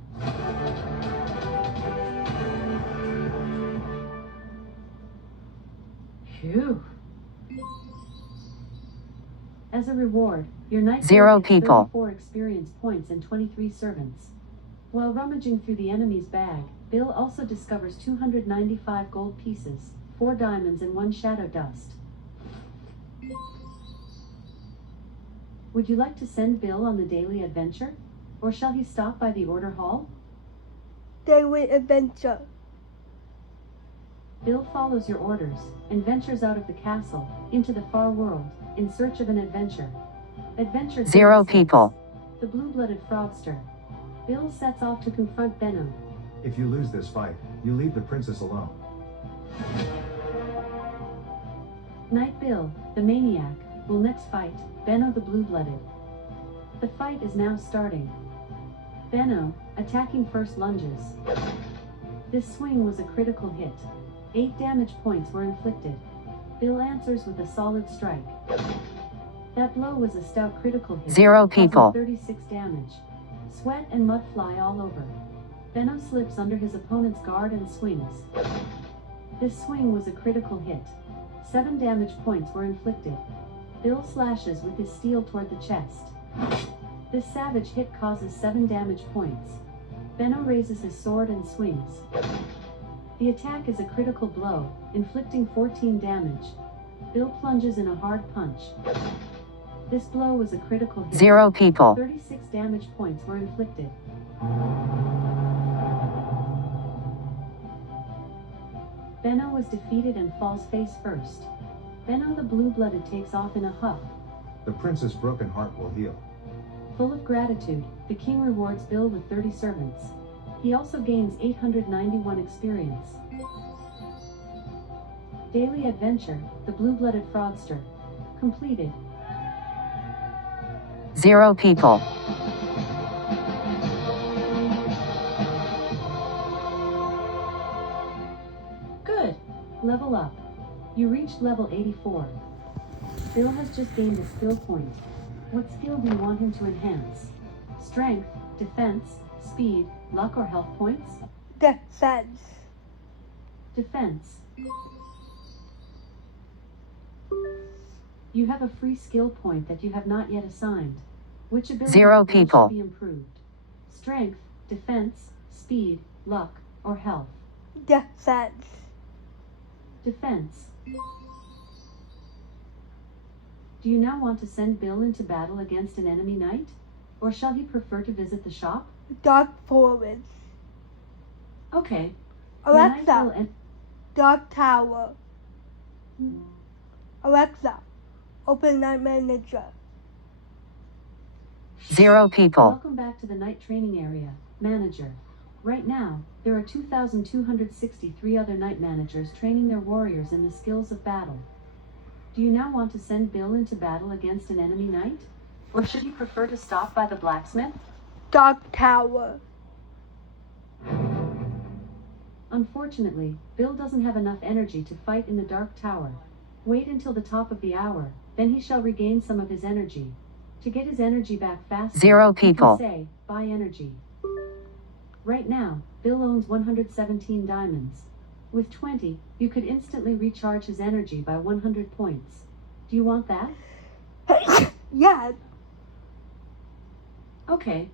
Phew. As a reward, your knight 0 gets people. 34 experience points and 23 servants. While rummaging through the enemy's bag, Bill also discovers 295 gold pieces, 4 diamonds and 1 shadow dust. Would you like to send Bill on the daily adventure? Or shall he stop by the order hall? Daily adventure. Bill follows your orders, and ventures out of the castle, into the far world, in search of an adventure. Adventure 0 36. people. The blue-blooded fraudster. Bill sets off to confront Benno. If you lose this fight, you leave the princess alone. Night Bill, the Maniac, will next fight Benno the Blue-Blooded. The fight is now starting. Benno, attacking first, lunges. This swing was a critical hit. 8 damage points were inflicted. Bill answers with a solid strike. That blow was a stout critical hit. 0 causing people. 36 damage. Sweat and mud fly all over. Benno slips under his opponent's guard and swings. This swing was a critical hit. 7 damage points were inflicted. Bill slashes with his steel toward the chest. This savage hit causes 7 damage points. Benno raises his sword and swings. The attack is a critical blow, inflicting 14 damage. Bill plunges in a hard punch. This blow was a critical hit. 0 people. 36 damage points were inflicted. Benno was defeated and falls face first. Benno the Blue-Blooded takes off in a huff. The princess' broken heart will heal. Full of gratitude, the king rewards Bill with 30 servants. He also gains 891 experience. Daily Adventure, The Blue-Blooded Fraudster. Completed. 0 people. Good. Level up. You reached level 84. Bill has just gained a skill point. What skill do you want him to enhance? Strength, defense, speed, luck, or health points? Defense. Defense. You have a free skill point that you have not yet assigned. Which ability 0 of Bill people. should be improved? Strength, defense, speed, luck, or health. Defense. Defense. Do you now want to send Bill into battle against an enemy knight? Or shall he prefer to visit the shop? Dark Forest. Okay. Your knight will Alexa. Dark Tower. Alexa. Open Night Manager. 0 people. Welcome back to the night training area, Manager. Right now, there are 2,263 other night managers training their warriors in the skills of battle. Do you now want to send Bill into battle against an enemy knight? Or should he prefer to stop by the blacksmith? Dark Tower. Unfortunately, Bill doesn't have enough energy to fight in the Dark Tower. Wait until the top of the hour, then he shall regain some of his energy. To get his energy back faster, 0 you people. can say, buy energy. Right now, Bill owns 117 diamonds. With 20, you could instantly recharge his energy by 100 points. Do you want that? Yeah. Okay.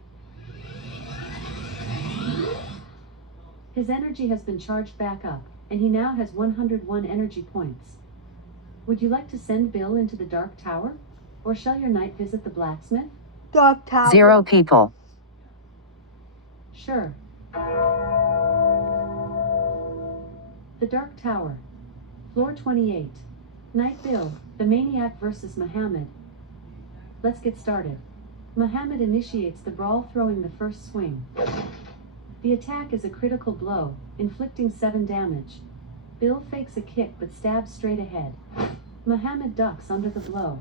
His energy has been charged back up, and he now has 101 energy points. Would you like to send Bill into the Dark Tower? Or shall your knight visit the blacksmith? Dark Tower. 0 people. Sure. The Dark Tower. Floor 28. Knight Bill, the Maniac versus Muhammad. Let's get started. Muhammad initiates the brawl, throwing the first swing. The attack is a critical blow, inflicting 7 damage. Bill fakes a kick but stabs straight ahead. Muhammad ducks under the blow.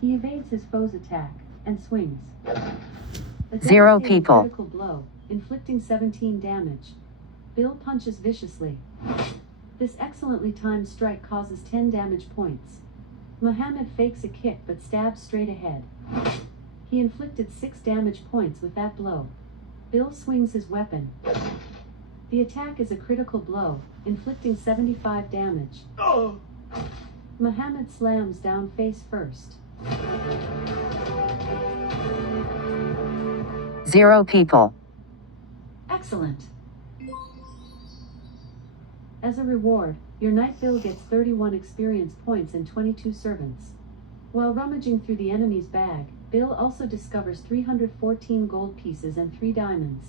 He evades his foe's attack and swings. A 0 devastating people. critical blow, inflicting 17 damage. Bill punches viciously. This excellently timed strike causes 10 damage points. Muhammad fakes a kick but stabs straight ahead. He inflicted 6 damage points with that blow. Bill swings his weapon. The attack is a critical blow, inflicting 75 damage. Muhammad slams down face first. 0 people. Excellent. As a reward, your knight Bill gets 31 experience points and 22 servants. While rummaging through the enemy's bag, Bill also discovers 314 gold pieces and 3 diamonds.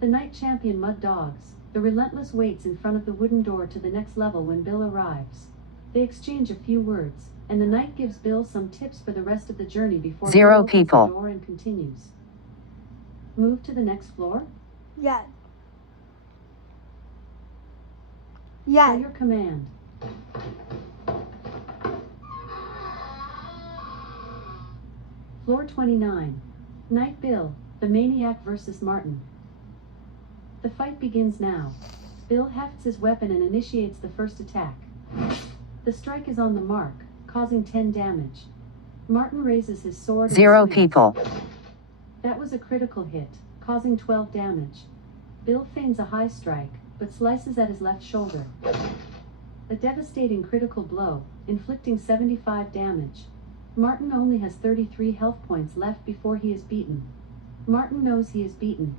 The knight champion Mud Dogs, the relentless, waits in front of the wooden door to the next level when Bill arrives. They exchange a few words, and the knight gives Bill some tips for the rest of the journey before 0 Bill opens people. the door and continues. Move to the next floor? Yes. For Yes. your command. Floor 29. Knight Bill, the Maniac versus Martin. The fight begins now. Bill hefts his weapon and initiates the first attack. The strike is on the mark, causing 10 damage. Martin raises his sword and 0 swings. people. That was a critical hit, causing 12 damage. Bill feigns a high strike, but slices at his left shoulder. A devastating critical blow, inflicting 75 damage. Martin only has 33 health points left before he is beaten. Martin knows he is beaten.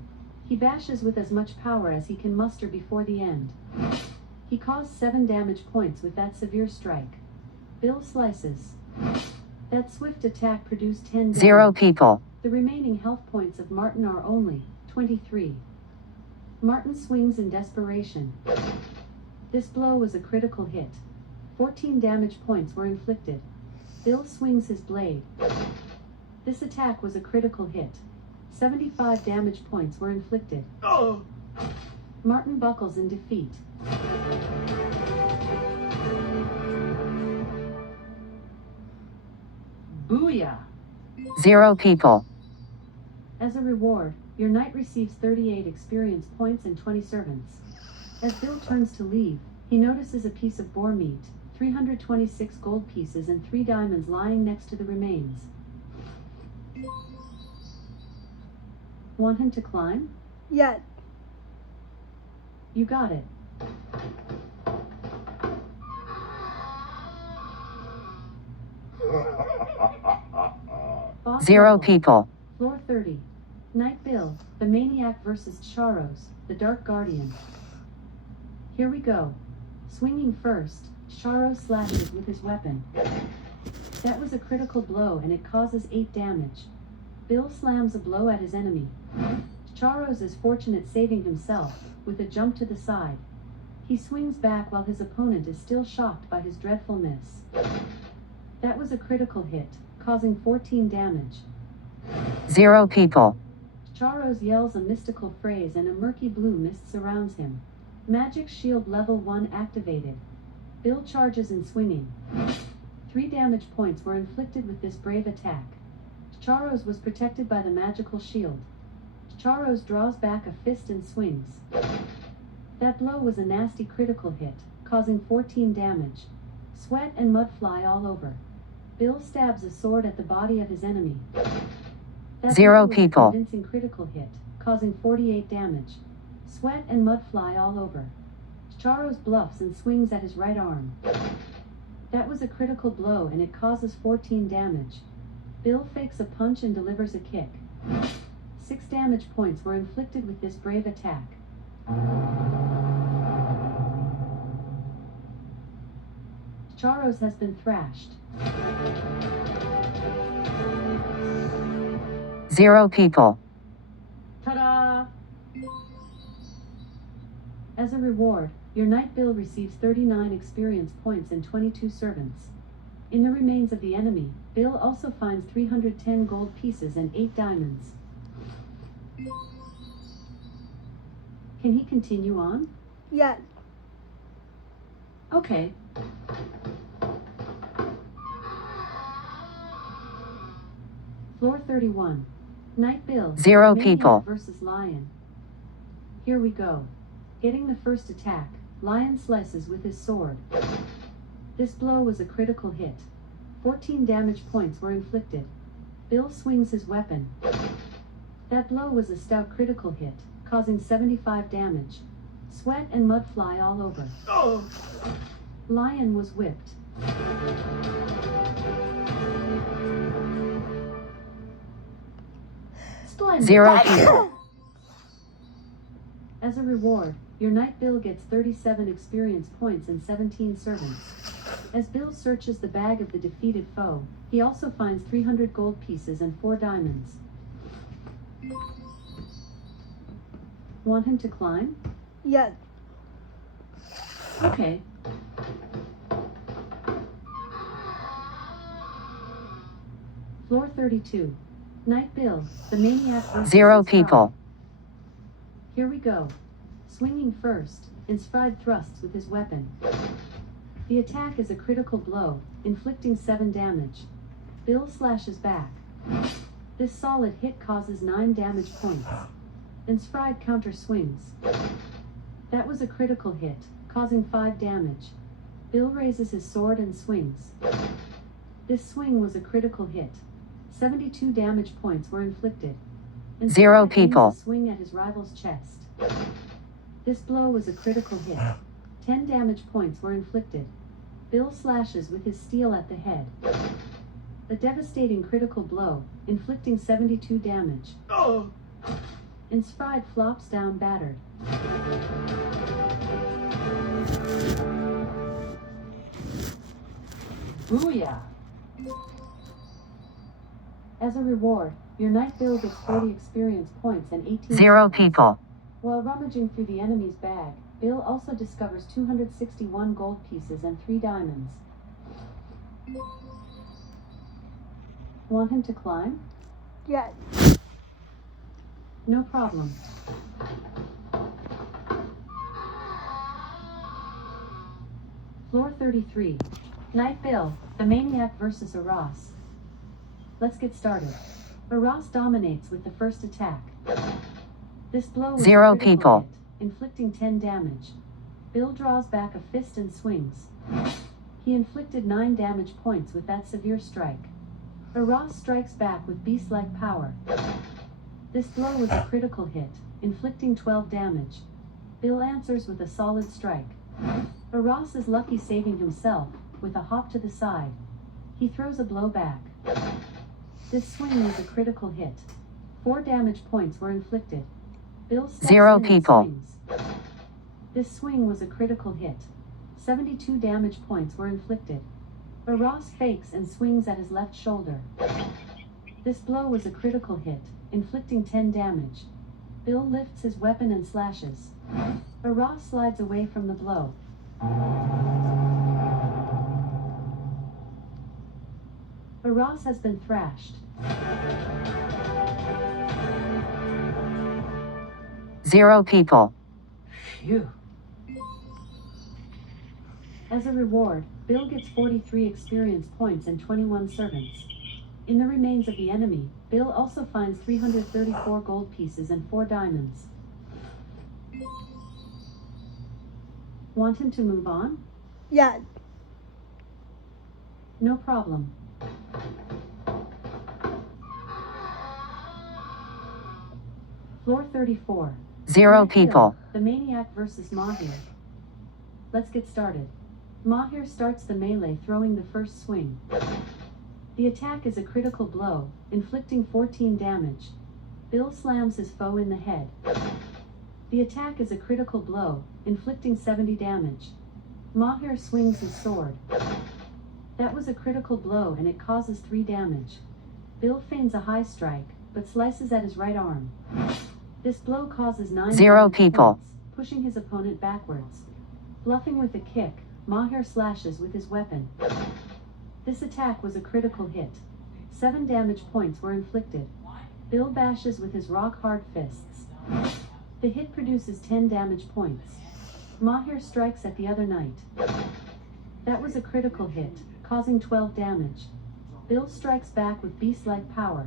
He bashes with as much power as he can muster before the end. He caused 7 damage points with that severe strike. Bill slices. That swift attack produced 10 damage. 0 people. The remaining health points of Martin are only 23. Martin swings in desperation. This blow was a critical hit. 14 damage points were inflicted. Bill swings his blade. This attack was a critical hit. 75 damage points were inflicted. Martin buckles in defeat. Booyah! 0 people. As a reward, your knight receives 38 experience points and 20 servants. As Bill turns to leave, he notices a piece of boar meat, 326 gold pieces and 3 diamonds lying next to the remains. Want him to climb? Yes. You got it. Boss 0 level. people. Floor 30. Night Bill, the Maniac versus Charos, the Dark Guardian. Here we go. Swinging first, Charos slashes with his weapon. That was a critical blow and it causes 8 damage. Bill slams a blow at his enemy. Charos is fortunate saving himself, with a jump to the side. He swings back while his opponent is still shocked by his dreadful miss. That was a critical hit, causing 14 damage. 0 people. Charos yells a mystical phrase and a murky blue mist surrounds him. Magic Shield Level 1 activated. Bill charges in swinging. 3 damage points were inflicted with this brave attack. Charos was protected by the magical shield. Charos draws back a fist and swings. That blow was a nasty critical hit, causing 14 damage. Sweat and mud fly all over. Bill stabs a sword at the body of his enemy. That 0 blow was people. a convincing critical hit, causing 48 damage. Sweat and mud fly all over. Charos bluffs and swings at his right arm. That was a critical blow and it causes 14 damage. Bill fakes a punch and delivers a kick. 6 damage points were inflicted with this brave attack. Charos has been thrashed. 0 people. Ta-da! As a reward, your Night Bill receives 39 experience points and 22 servants. In the remains of the enemy, Bill also finds 310 gold pieces and 8 diamonds. Can he continue on? Yes. Okay. Floor 31. Night Bill. 0 Maniac people. versus Lion. Here we go. Getting the first attack, Lion slices with his sword. This blow was a critical hit. 14 damage points were inflicted. Bill swings his weapon. That blow was a stout critical hit, causing 75 damage. Sweat and mud fly all over. Lion was whipped. Splendid. 0 people. As a reward, your Night Bill gets 37 experience points and 17 servants. As Bill searches the bag of the defeated foe, he also finds 300 gold pieces and 4 diamonds. Want him to climb? Yes. Okay. Floor 32. Night Bill, the Maniac versus 0 Inspired. people. Here we go. Swinging first, Inspired thrusts with his weapon. The attack is a critical blow, inflicting 7 damage. Bill slashes back. This solid hit causes 9 damage points. Inspired counter swings. That was a critical hit, causing 5 damage. Bill raises his sword and swings. This swing was a critical hit. 72 damage points were inflicted. Inspired 0 aims people. to swing at his rival's chest. This blow was a critical hit. 10 damage points were inflicted. Bill slashes with his steel at the head. A devastating critical blow, inflicting 72 damage. Inspired flops down battered. Booyah! As a reward, your Night Bill gets 40 experience points and 18 0 servants. people. While rummaging through the enemy's bag, Bill also discovers 261 gold pieces and 3 diamonds. Want him to climb? Yes. No problem. Floor 33. Night Bill, the Maniac versus Aras. Let's get started. Aras dominates with the first attack. This blow was a 0 critical people. hit, inflicting 10 damage. Bill draws back a fist and swings. He inflicted 9 damage points with that severe strike. Aras strikes back with beast-like power. This blow was a critical hit, inflicting 12 damage. Bill answers with a solid strike. Aras is lucky saving himself, with a hop to the side. He throws a blow back. This swing was a critical hit. 4 damage points were inflicted. Bill steps 0 in and people. swings. This swing was a critical hit. 72 damage points were inflicted. Ross fakes and swings at his left shoulder. This blow was a critical hit, inflicting 10 damage. Bill lifts his weapon and slashes. Ross slides away from the blow. Ross has been thrashed. 0 people. Phew. As a reward, Bill gets 43 experience points and 21 servants. In the remains of the enemy, Bill also finds 334 gold pieces and 4 diamonds. Want him to move on? Yeah. No problem. Floor 34. 0 Night Bill, people. The Maniac versus Mahir. Let's get started. Mahir starts the melee throwing the first swing. The attack is a critical blow, inflicting 14 damage. Bill slams his foe in the head. The attack is a critical blow, inflicting 70 damage. Mahir swings his sword. That was a critical blow and it causes 3 damage. Bill feigns a high strike, but slices at his right arm. This blow causes 9 0 damage people. points, pushing his opponent backwards. Bluffing with a kick, Mahir slashes with his weapon. This attack was a critical hit. 7 damage points were inflicted. Bill bashes with his rock-hard fists. The hit produces 10 damage points. Mahir strikes at the other knight. That was a critical hit, causing 12 damage. Bill strikes back with beast-like power.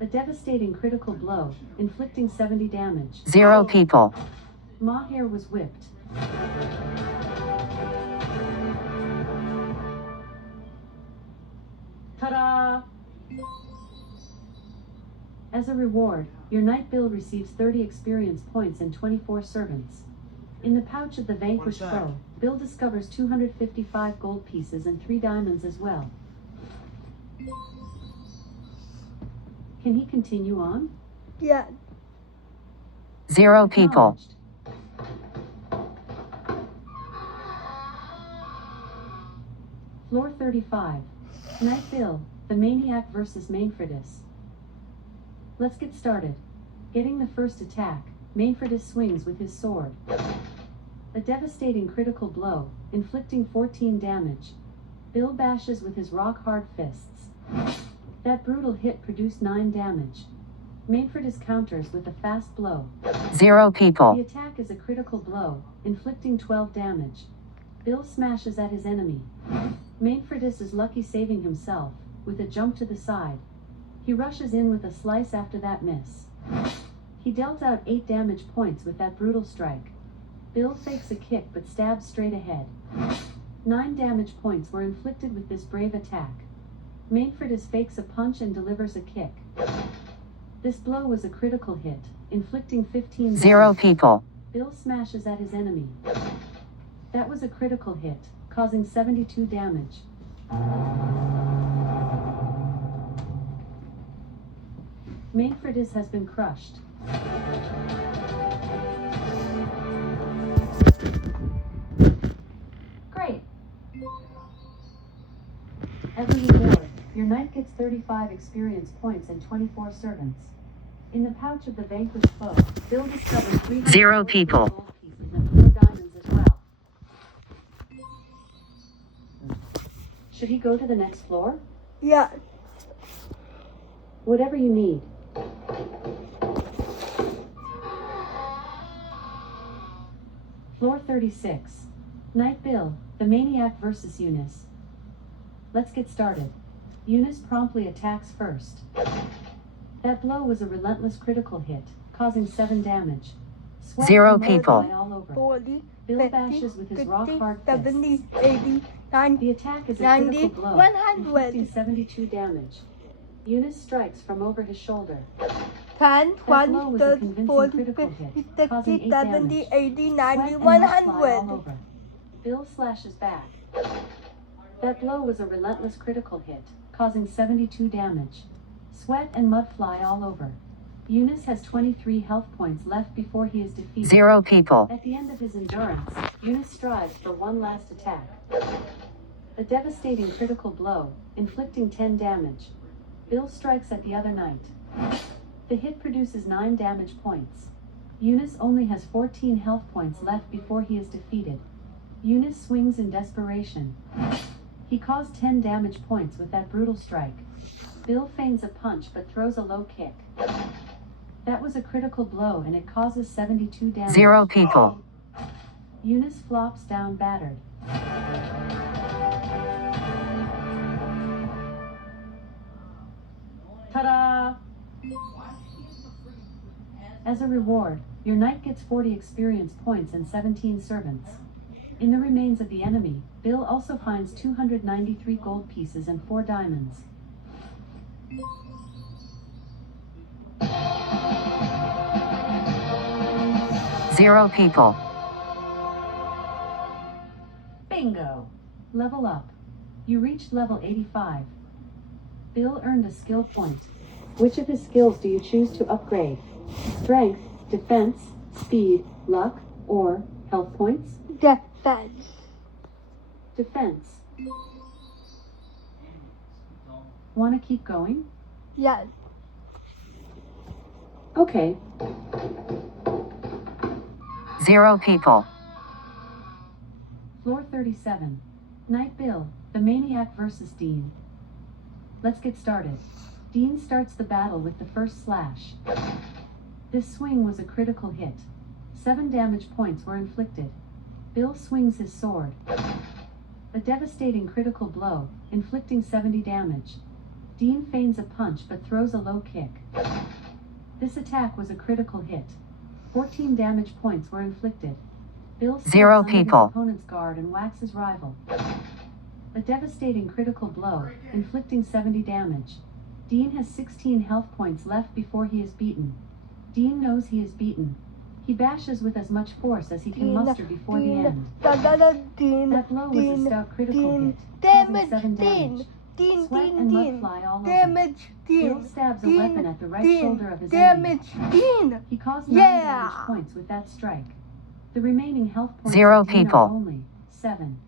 A devastating critical blow, inflicting 70 damage. 0 people. Mahir was whipped. Ta-da! As a reward, your knight Bill receives 30 experience points and 24 servants. In the pouch of the vanquished foe, Bill discovers 255 gold pieces and 3 diamonds as well. Can he continue on? Yeah. 0 people. Acknowledged. Floor 35. Knight Bill, the Maniac versus Mainfridus. Let's get started. Getting the first attack, Mainfridus swings with his sword. A devastating critical blow, inflicting 14 damage. Bill bashes with his rock-hard fists. That brutal hit produced 9 damage. Mainfridus counters with a fast blow. 0 The people. attack is a critical blow, inflicting 12 damage. Bill smashes at his enemy. Mainfridus is lucky saving himself, with a jump to the side. He rushes in with a slice after that miss. He dealt out 8 damage points with that brutal strike. Bill fakes a kick but stabs straight ahead. 9 damage points were inflicted with this brave attack. Mainfridus fakes a punch and delivers a kick. This blow was a critical hit, inflicting 15 damage. 0 people. Bill smashes at his enemy. That was a critical hit, causing 72 damage. Mainfridus has been crushed. Great. As a reward, your knight gets 35 experience points and 24 servants. In the pouch of the vanquished foe, Bill discovers 300 0 people. gold pieces and 4 diamonds as well. Should he go to the next floor? Yeah. Whatever you need. Floor 36. Knight Bill, the Maniac versus Eunice. Let's get started. Eunice promptly attacks first. That blow was a relentless critical hit, causing 7 damage. Sweat 0 and blood people. fly all over. 40, Bill 50, bashes with his 60, rock-hard 70, fists. 80, 90, The attack is a 90, critical blow, 100. inflicting 72 damage. Eunice strikes from over his shoulder. 10, That 20, blow was a 30, convincing 40, critical 50, hit, causing 60, 8 70, damage. 80, 90, Sweat and mud fly all 100. over. Bill slashes back. That blow was a relentless critical hit, causing 72 damage. Sweat and mud fly all over. Eunice has 23 health points left before he is defeated. 0 people. At the end of his endurance, Eunice strives for one last attack. A devastating critical blow, inflicting 10 damage. Bill strikes at the other knight. The hit produces 9 damage points. Eunice only has 14 health points left before he is defeated. Eunice swings in desperation. He caused 10 damage points with that brutal strike. Bill feigns a punch but throws a low kick. That was a critical blow and it causes 72 damage. 0 people. Eunice flops down battered. Ta-da! As a reward, your knight gets 40 experience points and 17 servants. In the remains of the enemy, Bill also finds 293 gold pieces and 4 diamonds. Zero people. Bingo! Level up. You reached level 85. Bill earned a skill point. Which of his skills do you choose to upgrade? Strength, defense, speed, luck, or health points? Defense. Defense. Want to keep going? Yes. Okay. 0 people. Floor 37. Knight Bill, the Maniac versus Dean. Let's get started. Dean starts the battle with the first slash. This swing was a critical hit. 7 damage points were inflicted. Bill swings his sword. A devastating critical blow, inflicting 70 damage. Dean feigns a punch but throws a low kick. This attack was a critical hit. 14 damage points were inflicted. Bill slips 0 under people. his opponent's guard and whacks his rival. A devastating critical blow, inflicting 70 damage. Dean has 16 health points left before he is beaten. Dean knows he is beaten. He bashes with as much force as he can muster before the end. That blow was a stout critical hit, causing 7 damage. Sweat and mud fly all over. Damage, Bill Dean. stabs a Dean, weapon at the right Dean, shoulder of his enemy. damage, Dean. He caused 9 Yeah. damage points with that strike. The remaining health points 0 of Dean people. are only 7.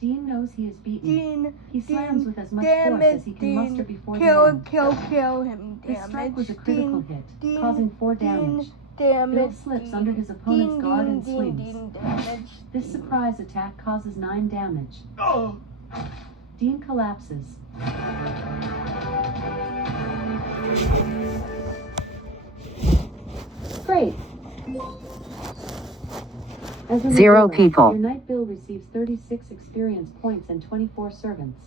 Dean knows he is beaten. Dean, He slams Dean, with as much force damage, as he can muster Dean. before Kill, the end. kill him. This Damage, strike was a critical Dean, hit, Dean, causing 4 damage. Bill Damage. slips under his opponent's guard and swings. Dean, damage. This surprise attack causes 9 damage. Oh. Dean collapses. Great. As a 0 reward, people. Your knight Bill receives 36 experience points and 24 servants.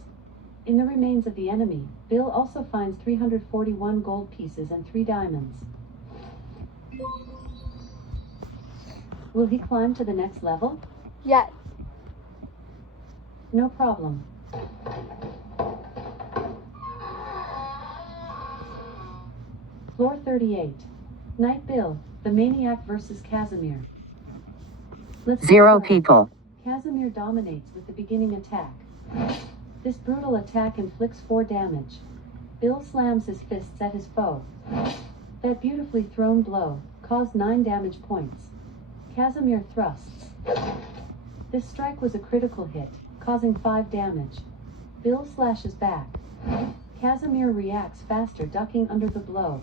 In the remains of the enemy, Bill also finds 341 gold pieces and 3 diamonds. Will he climb to the next level? Yes. No problem. Floor 38. Knight Bill, the Maniac versus Casimir. Let's get 0 started. people. Casimir dominates with the beginning attack. This brutal attack inflicts 4 damage. Bill slams his fists at his foe. That beautifully thrown blow caused 9 damage points. Casimir thrusts. This strike was a critical hit, causing 5 damage. Bill slashes back. Casimir reacts faster, ducking under the blow.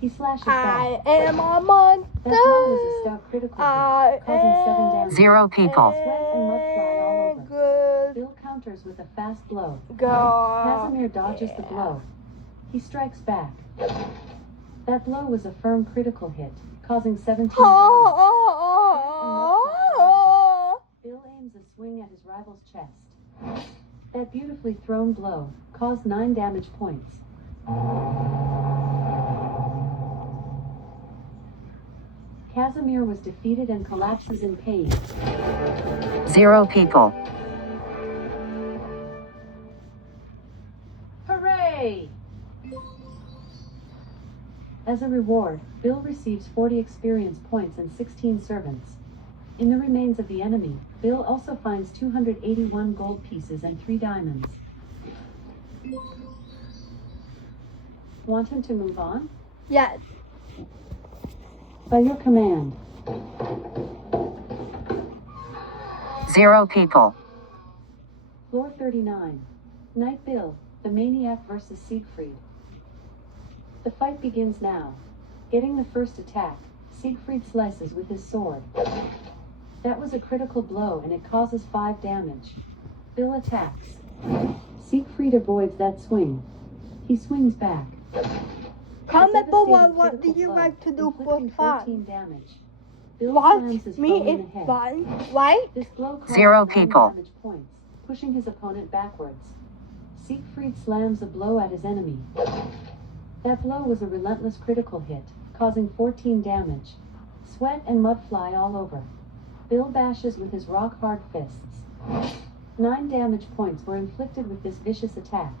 He slashes I back. am a monster. That blow was a stout critical I hit, causing 7 damage. 0 people. Sweat and mud fly all over. Good Bill counters with a fast blow. God. Casimir dodges the blow. He strikes back. That blow was a firm critical hit, causing 17 damage. Bill aims a swing at his rival's chest. That beautifully thrown blow caused 9 damage points. Casimir was defeated and collapses in pain. 0 people. Hooray! As a reward, Bill receives 40 experience points and 16 servants. In the remains of the enemy, Bill also finds 281 gold pieces and 3 diamonds. Want him to move on? Yes. By your command. 0 people. Floor 39. Knight Bill, the Maniac versus Siegfried. The fight begins now. Getting the first attack, Siegfried slices with his sword. That was a critical blow and it causes 5 damage. Bill attacks. Siegfried avoids that swing. He swings back. Comment below Devastating what do critical you blow, like to do for inflicting fun? 14 damage. Bill Watch slams his me foe in is the head. fun, right? This blow causes 0 9 people. damage points, pushing his opponent backwards. Siegfried slams a blow at his enemy. That blow was a relentless critical hit, causing 14 damage. Sweat and mud fly all over. Bill bashes with his rock-hard fists. 9 damage points were inflicted with this vicious attack.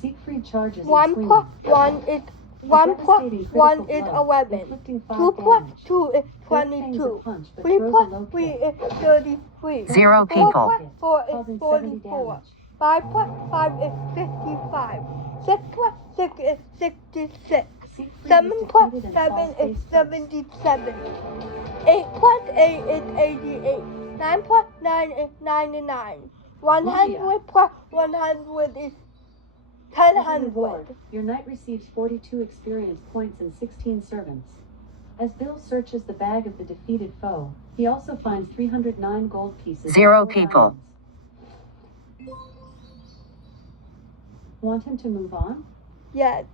Siegfried charges and 1 swings. plus 1 is A 1 plus devastating 1 critical is blow, 11. inflicting 5 2 plus damage. 2 is Bill feigns a 22. punch, but 3 throws a plus low 3 kick. is 33. 0 4 people. plus 4 is Causing 70 44. damage. 5 plus 5 is 55. 6 plus 6 is 66. Siegfried 7 is plus defeated and 7 falls is face first. 77. 8 plus 8 is 88. 9 plus 9 is 99. 100 plus 100 is As a 1000. reward, your knight receives 42 experience points and 16 servants. As Bill searches the bag of the defeated foe, he also finds 309 gold pieces. and 0 4 people. diamonds. Want him to move on? Yes.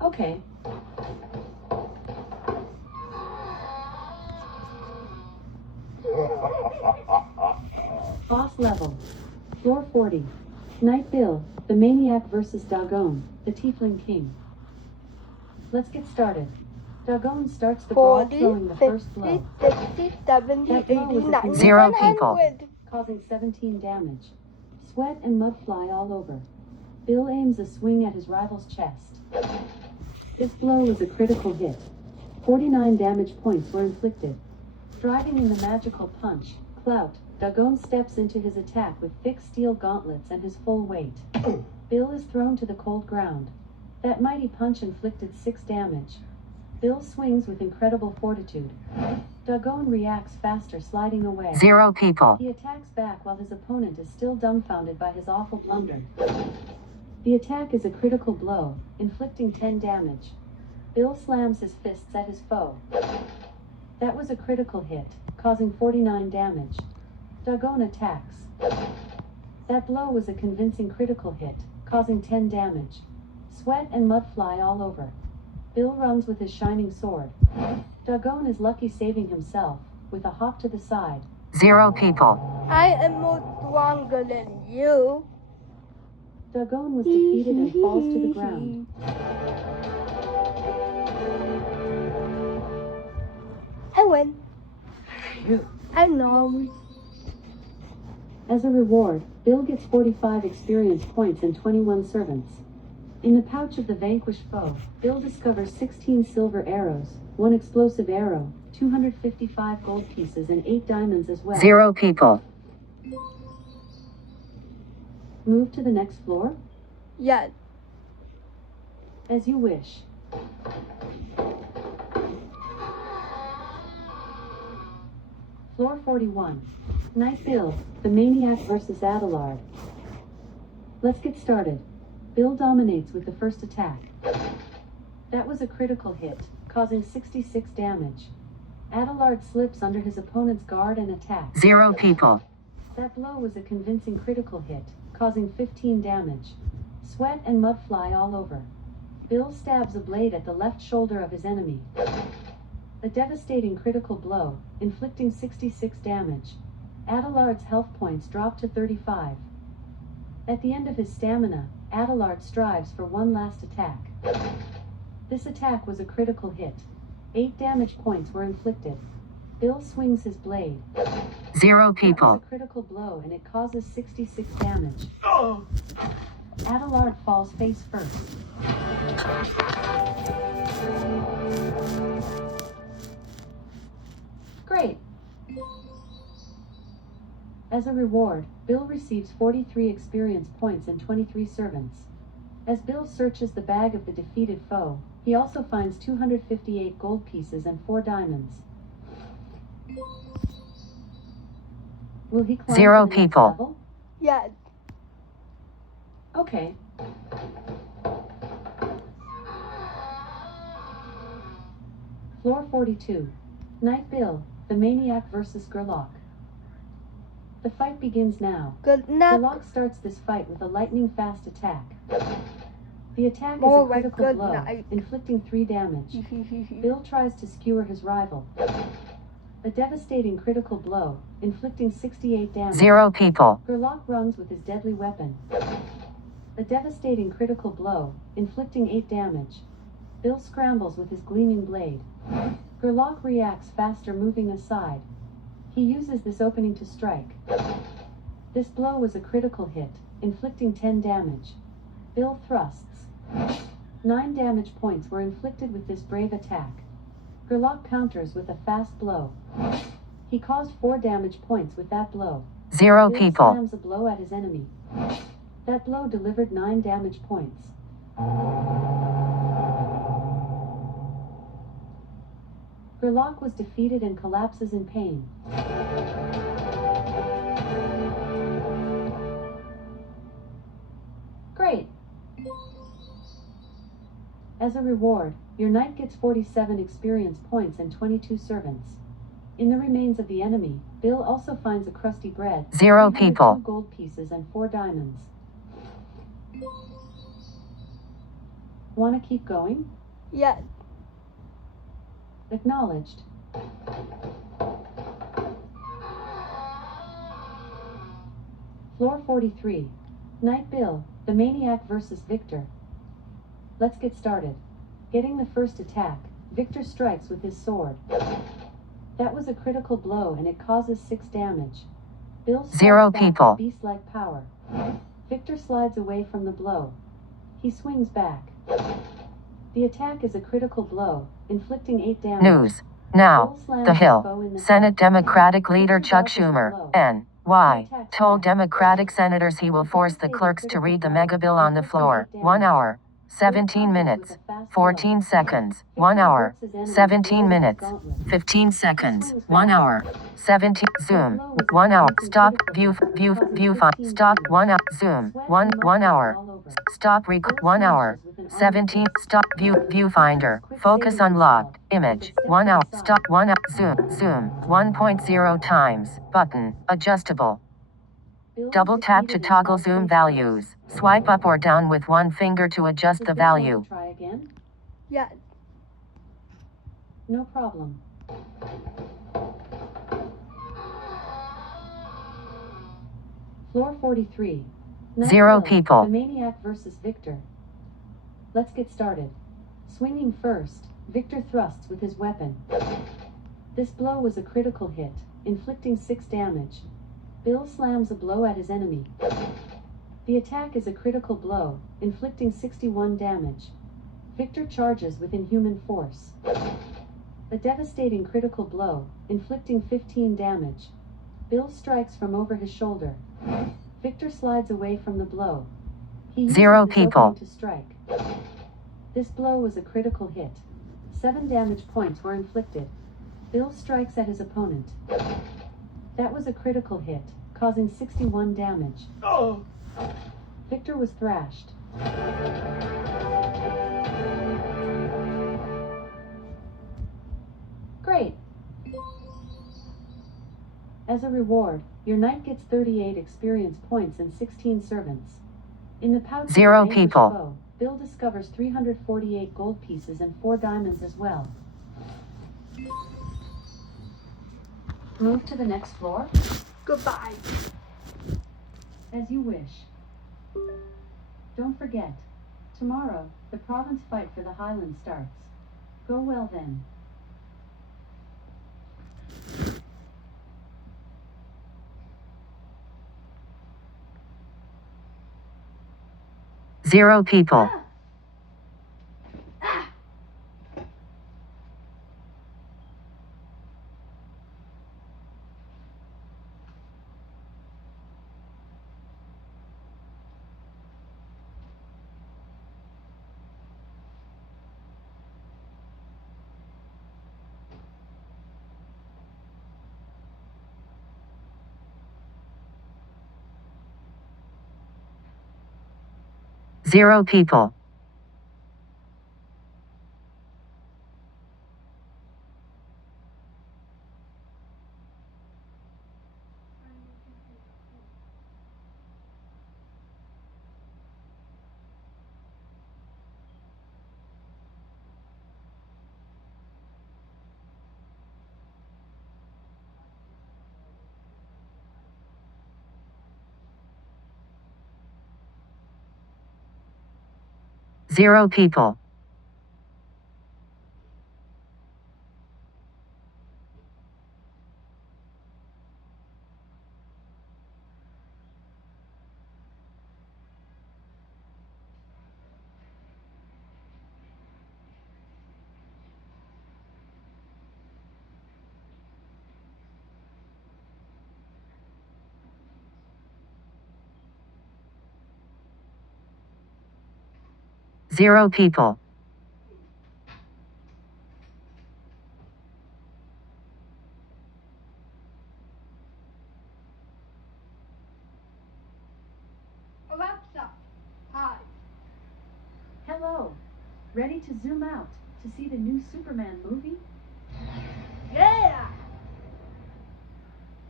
Okay. Boss level. Floor 40. Knight Bill, the Maniac versus Dagon, the Tiefling King. Let's get started. Dagon starts the brawl 40, throwing the 50, first blow, 60, 70, That 80, blow was a 90, 0 people. 100. causing 17 damage. Sweat and mud fly all over. Bill aims a swing at his rival's chest. This blow was a critical hit. 49 damage points were inflicted. Driving in the magical punch, clout, Dagon steps into his attack with thick steel gauntlets and his full weight. Bill is thrown to the cold ground. That mighty punch inflicted 6 damage. Bill swings with incredible fortitude. Dagon reacts faster, sliding away. 0 people. He attacks back while his opponent is still dumbfounded by his awful blunder. The attack is a critical blow, inflicting 10 damage. Bill slams his fists at his foe. That was a critical hit, causing 49 damage. Dagon attacks. That blow was a convincing critical hit, causing 10 damage. Sweat and mud fly all over. Bill runs with his shining sword. Dagon is lucky, saving himself, with a hop to the side. 0 people. I am more stronger than you. Dagon was defeated and falls to the ground. I win. Phew. I know. As a reward, Bill gets 45 experience points and 21 servants. In the pouch of the vanquished foe, Bill discovers 16 silver arrows, 1 explosive arrow, 255 gold pieces and 8 diamonds as well. 0 people. Move to the next floor? Yes. As you wish. Floor 41. Knight Bill, the Maniac versus Adelard. Let's get started. Bill dominates with the first attack. That was a critical hit, causing 66 damage. Adelard slips under his opponent's guard and attacks. 0 people. That blow was a convincing critical hit, causing 15 damage. Sweat and mud fly all over. Bill stabs a blade at the left shoulder of his enemy. A devastating critical blow, inflicting 66 damage. Adelard's health points drop to 35. At the end of his stamina, Adelard strives for one last attack. This attack was a critical hit. 8 damage points were inflicted. Bill swings his blade. 0 That people. was a critical blow and it causes 66 damage. Adelard falls face first. Great. As a reward, Bill receives 43 experience points and 23 servants. As Bill searches the bag of the defeated foe, he also finds 258 gold pieces and 4 diamonds. Will he climb 0 to the next people. level? Yes. Okay. Floor 42. Night Bill, the Maniac versus Gerlach. The fight begins now. Good night. Gerlach starts this fight with a lightning-fast attack. The attack is More a like critical good blow, night. inflicting 3 damage. Bill tries to skewer his rival. A devastating critical blow, inflicting 68 damage. 0 people. Gerlach runs with his deadly weapon. A devastating critical blow, inflicting 8 damage. Bill scrambles with his gleaming blade. Gerlach reacts faster, moving aside. He uses this opening to strike. This blow was a critical hit, inflicting 10 damage. Bill thrusts. 9 damage points were inflicted with this brave attack. Gerlach counters with a fast blow. He caused 4 damage points with that blow. 0 Bill people. slams a blow at his enemy. That blow delivered 9 damage points. Gerlach was defeated and collapses in pain. Great! As a reward, your knight gets 47 experience points and 22 servants. In the remains of the enemy, Bill also finds a crusty bread, 0 302 people. gold pieces and 4 diamonds. Wanna keep going? Yes. Acknowledged. Floor 43. Night Bill, the Maniac versus Victor. Let's get started. Getting the first attack, Victor strikes with his sword. That was a critical blow and it causes 6 damage. Bill strikes 0 back people. with beast-like power. Victor slides away from the blow. He swings back. The attack is a critical blow, inflicting 8 damage. News. Now, Bill slams The his Hill. foe in the Senate head. Democratic leader Victor Chuck dodges the Schumer, blow. N.Y., He attacks told back. Democratic senators he will force the clerks to read the mega bill on the floor. 1 hour, 17 minutes, 14 seconds, 1 hour, 17 minutes, 15 seconds, 1 hour, 17, zoom, 1 hour, stop, stop, 1 hour, zoom, 1 hour, stop, 1 hour, 17, stop, viewfinder, focus unlocked, image, 1 hour, stop, 1 hour, zoom, 1.0 times, button, adjustable. Bill was Double tap to defeated and toggle falls zoom face values. Swipe up or down with one finger to first. adjust Does the Bill want value. to try again? Yes. No problem. Floor 43. Night 0 Bill, people. The Maniac versus Victor. Let's get started. Swinging first, Victor thrusts with his weapon. This blow was a critical hit, inflicting 6 damage. Bill slams a blow at his enemy. The attack is a critical blow, inflicting 61 damage. Victor charges with inhuman force. A devastating critical blow, inflicting 15 damage. Bill strikes from over his shoulder. Victor slides away from the blow. He uses 0 this people. opening to strike. This blow was a critical hit. 7 damage points were inflicted. Bill strikes at his opponent. That was a critical hit, causing 61 damage. Oh. Victor was thrashed. Great! As a reward, your knight gets 38 experience points and 16 servants. In the pouch of 0 the vanquished people. foe, Bill discovers 348 gold pieces and 4 diamonds as well. Move to the next floor? Goodbye. As you wish. Don't forget, tomorrow, the province fight for the Highland starts. Go well then. Zero people. 0 people. Zero people. Zero people. Alexa, hi. Hello. Ready to zoom out to see the new Superman movie? Yeah.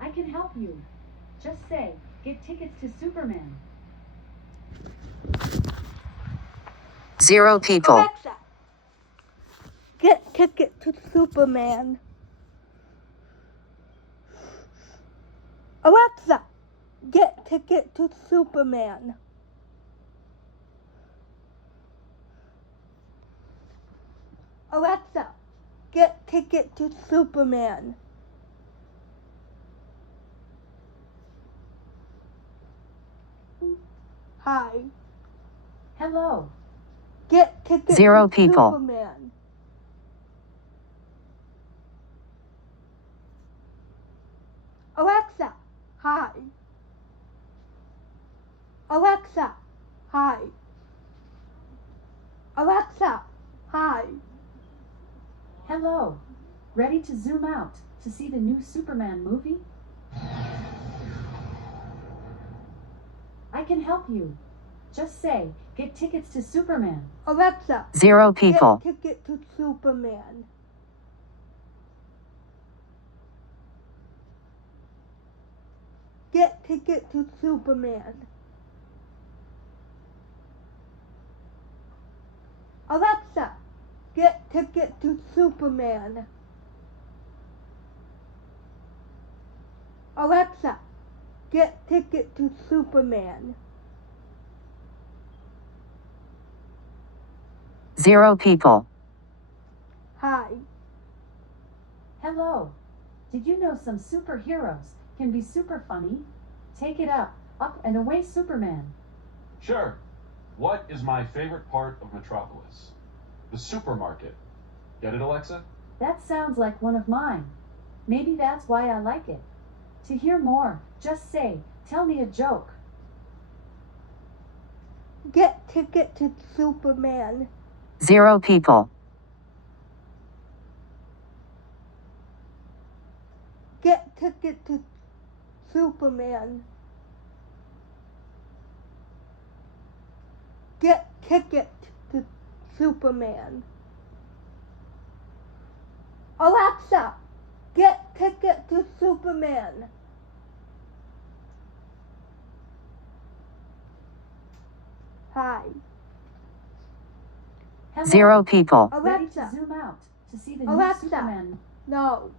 I can help you. Just say, get tickets to Superman. Zero people. Alexa, get ticket to Superman. Alexa, get ticket to Superman. Alexa, get ticket to Superman. Hi. Hello. Get ticket Zero to people. Superman. Alexa, hi. Alexa, hi. Alexa, hi. Hello. Ready to zoom out to see the new Superman movie? I can help you. Just say, get tickets to Superman. Alexa, Zero people. get ticket to Superman. Get ticket to Superman. Alexa, get ticket to Superman. Alexa, get ticket to Superman. Zero people. Hi. Hello. Did you know some superheroes can be super funny? Take it up and away Superman. Sure. What is my favorite part of Metropolis? The supermarket. Get it, Alexa? That sounds like one of mine. Maybe that's why I like it. To hear more, just say, tell me a joke. Get ticket to Superman. Zero people. Get ticket to Superman. Get ticket to Superman. Alexa, get ticket to Superman. Hi. Hello. Zero people. Ready to Alexa, zoom out to see the new Alexa. Superman. no.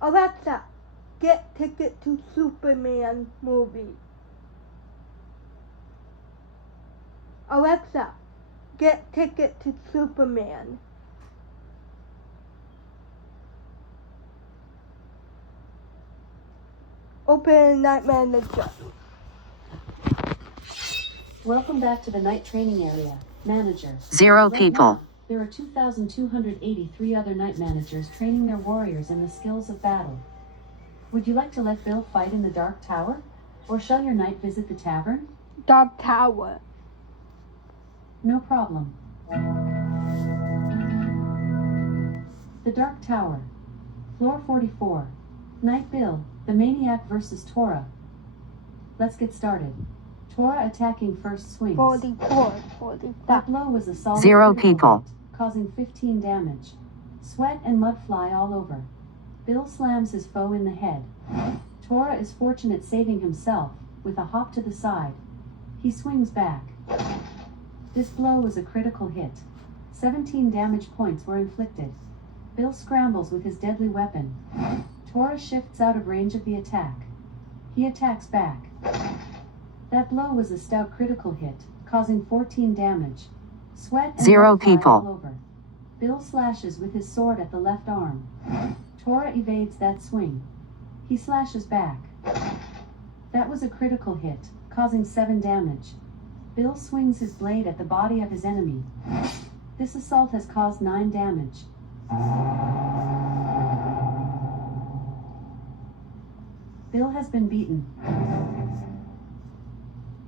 Alexa, get ticket to Superman movie. Alexa, get ticket to Superman. Open Night Manager. Welcome back to the night training area. Manager. Zero Right people. now, there are 2,283 other night managers training their warriors in the skills of battle. Would you like to let Bill fight in the Dark Tower? Or shall your knight visit the tavern? Dark Tower. No problem. The Dark Tower. Floor 44. Knight Bill, the Maniac versus Tora. Let's get started. Tora attacking first swings. 44, 45. That blow was a solid 0 critical people. hit, causing 15 damage. Sweat and mud fly all over. Bill slams his foe in the head. Tora is fortunate saving himself, with a hop to the side. He swings back. This blow was a critical hit. 17 damage points were inflicted. Bill scrambles with his deadly weapon. Tora shifts out of range of the attack. He attacks back. That blow was a stout critical hit, causing 14 damage. Sweat and 0 mud fly people. all over. Bill slashes with his sword at the left arm. Tora evades that swing. He slashes back. That was a critical hit, causing 7 damage. Bill swings his blade at the body of his enemy. This assault has caused 9 damage. Bill has been beaten.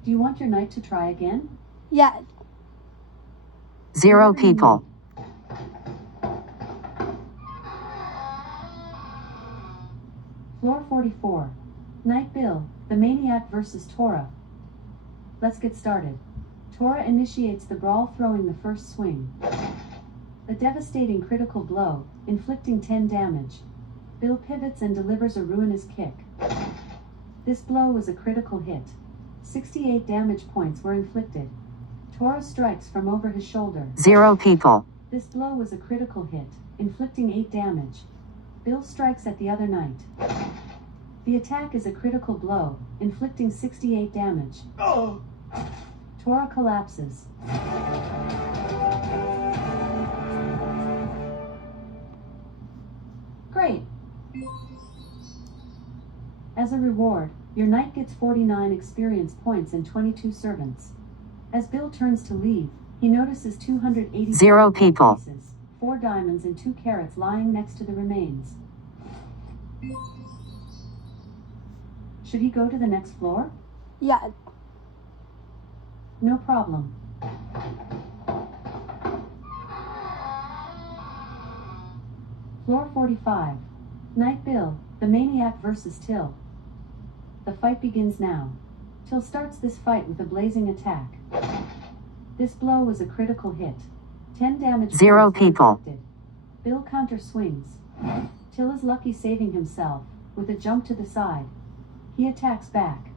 Do you want your knight to try again? Yes. 0 people. Floor 44. Knight Bill, the Maniac versus Tora. Let's get started. Tora initiates the brawl, throwing the first swing. A devastating critical blow, inflicting 10 damage. Bill pivots and delivers a ruinous kick. This blow was a critical hit. 68 damage points were inflicted. Tora strikes from over his shoulder. 0 people. This blow was a critical hit, inflicting 8 damage. Bill strikes at the other knight. The attack is a critical blow, inflicting 68 damage. Tora collapses. Great! As a reward, your knight gets 49 experience points and 22 servants. As Bill turns to leave, he notices 280 0 people. pieces, 4 diamonds and 2 carats lying next to the remains. Should he go to the next floor? Yes. No problem. Floor 45. Knight Bill, the Maniac versus Till. The fight begins now. Till starts this fight with a blazing attack. This blow was a critical hit. 10 damage. 0 points were people. inflicted. Bill counter swings. Till is lucky, saving himself, with a jump to the side. He attacks back.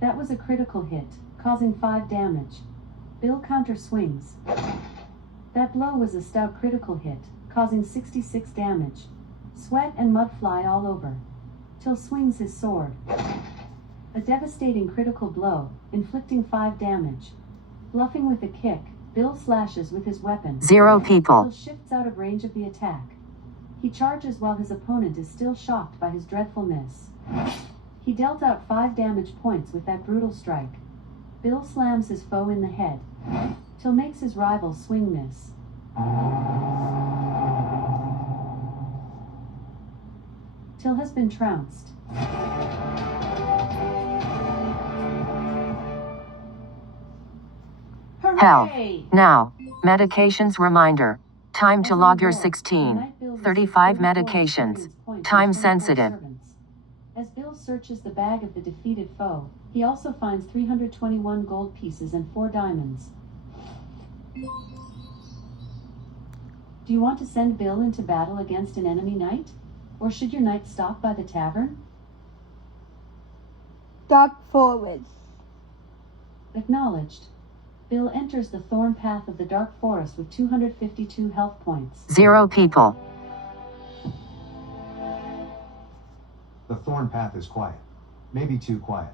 That was a critical hit, causing 5 damage. Bill counter swings. That blow was a stout critical hit, causing 66 damage. Sweat and mud fly all over. Till swings his sword. A devastating critical blow, inflicting 5 damage. Bluffing with a kick, Bill slashes with his weapon. 0 people. Till shifts out of range of the attack. He charges while his opponent is still shocked by his dreadful miss. He dealt out 5 damage points with that brutal strike. Bill slams his foe in the head. Till makes his rival swing miss. Till has been trounced. Hell. Hooray! Now. Medications reminder. Time to log your 16. 35 medications. Time sensitive. As Bill searches the bag of the defeated foe, he also finds 321 gold pieces and 4 diamonds. Do you want to send Bill into battle against an enemy knight? Or should your knight stop by the tavern? Dark Forest. Acknowledged. Bill enters the thorn path of the dark forest with 252 health points. 0 people. The thorn path is quiet. Maybe too quiet.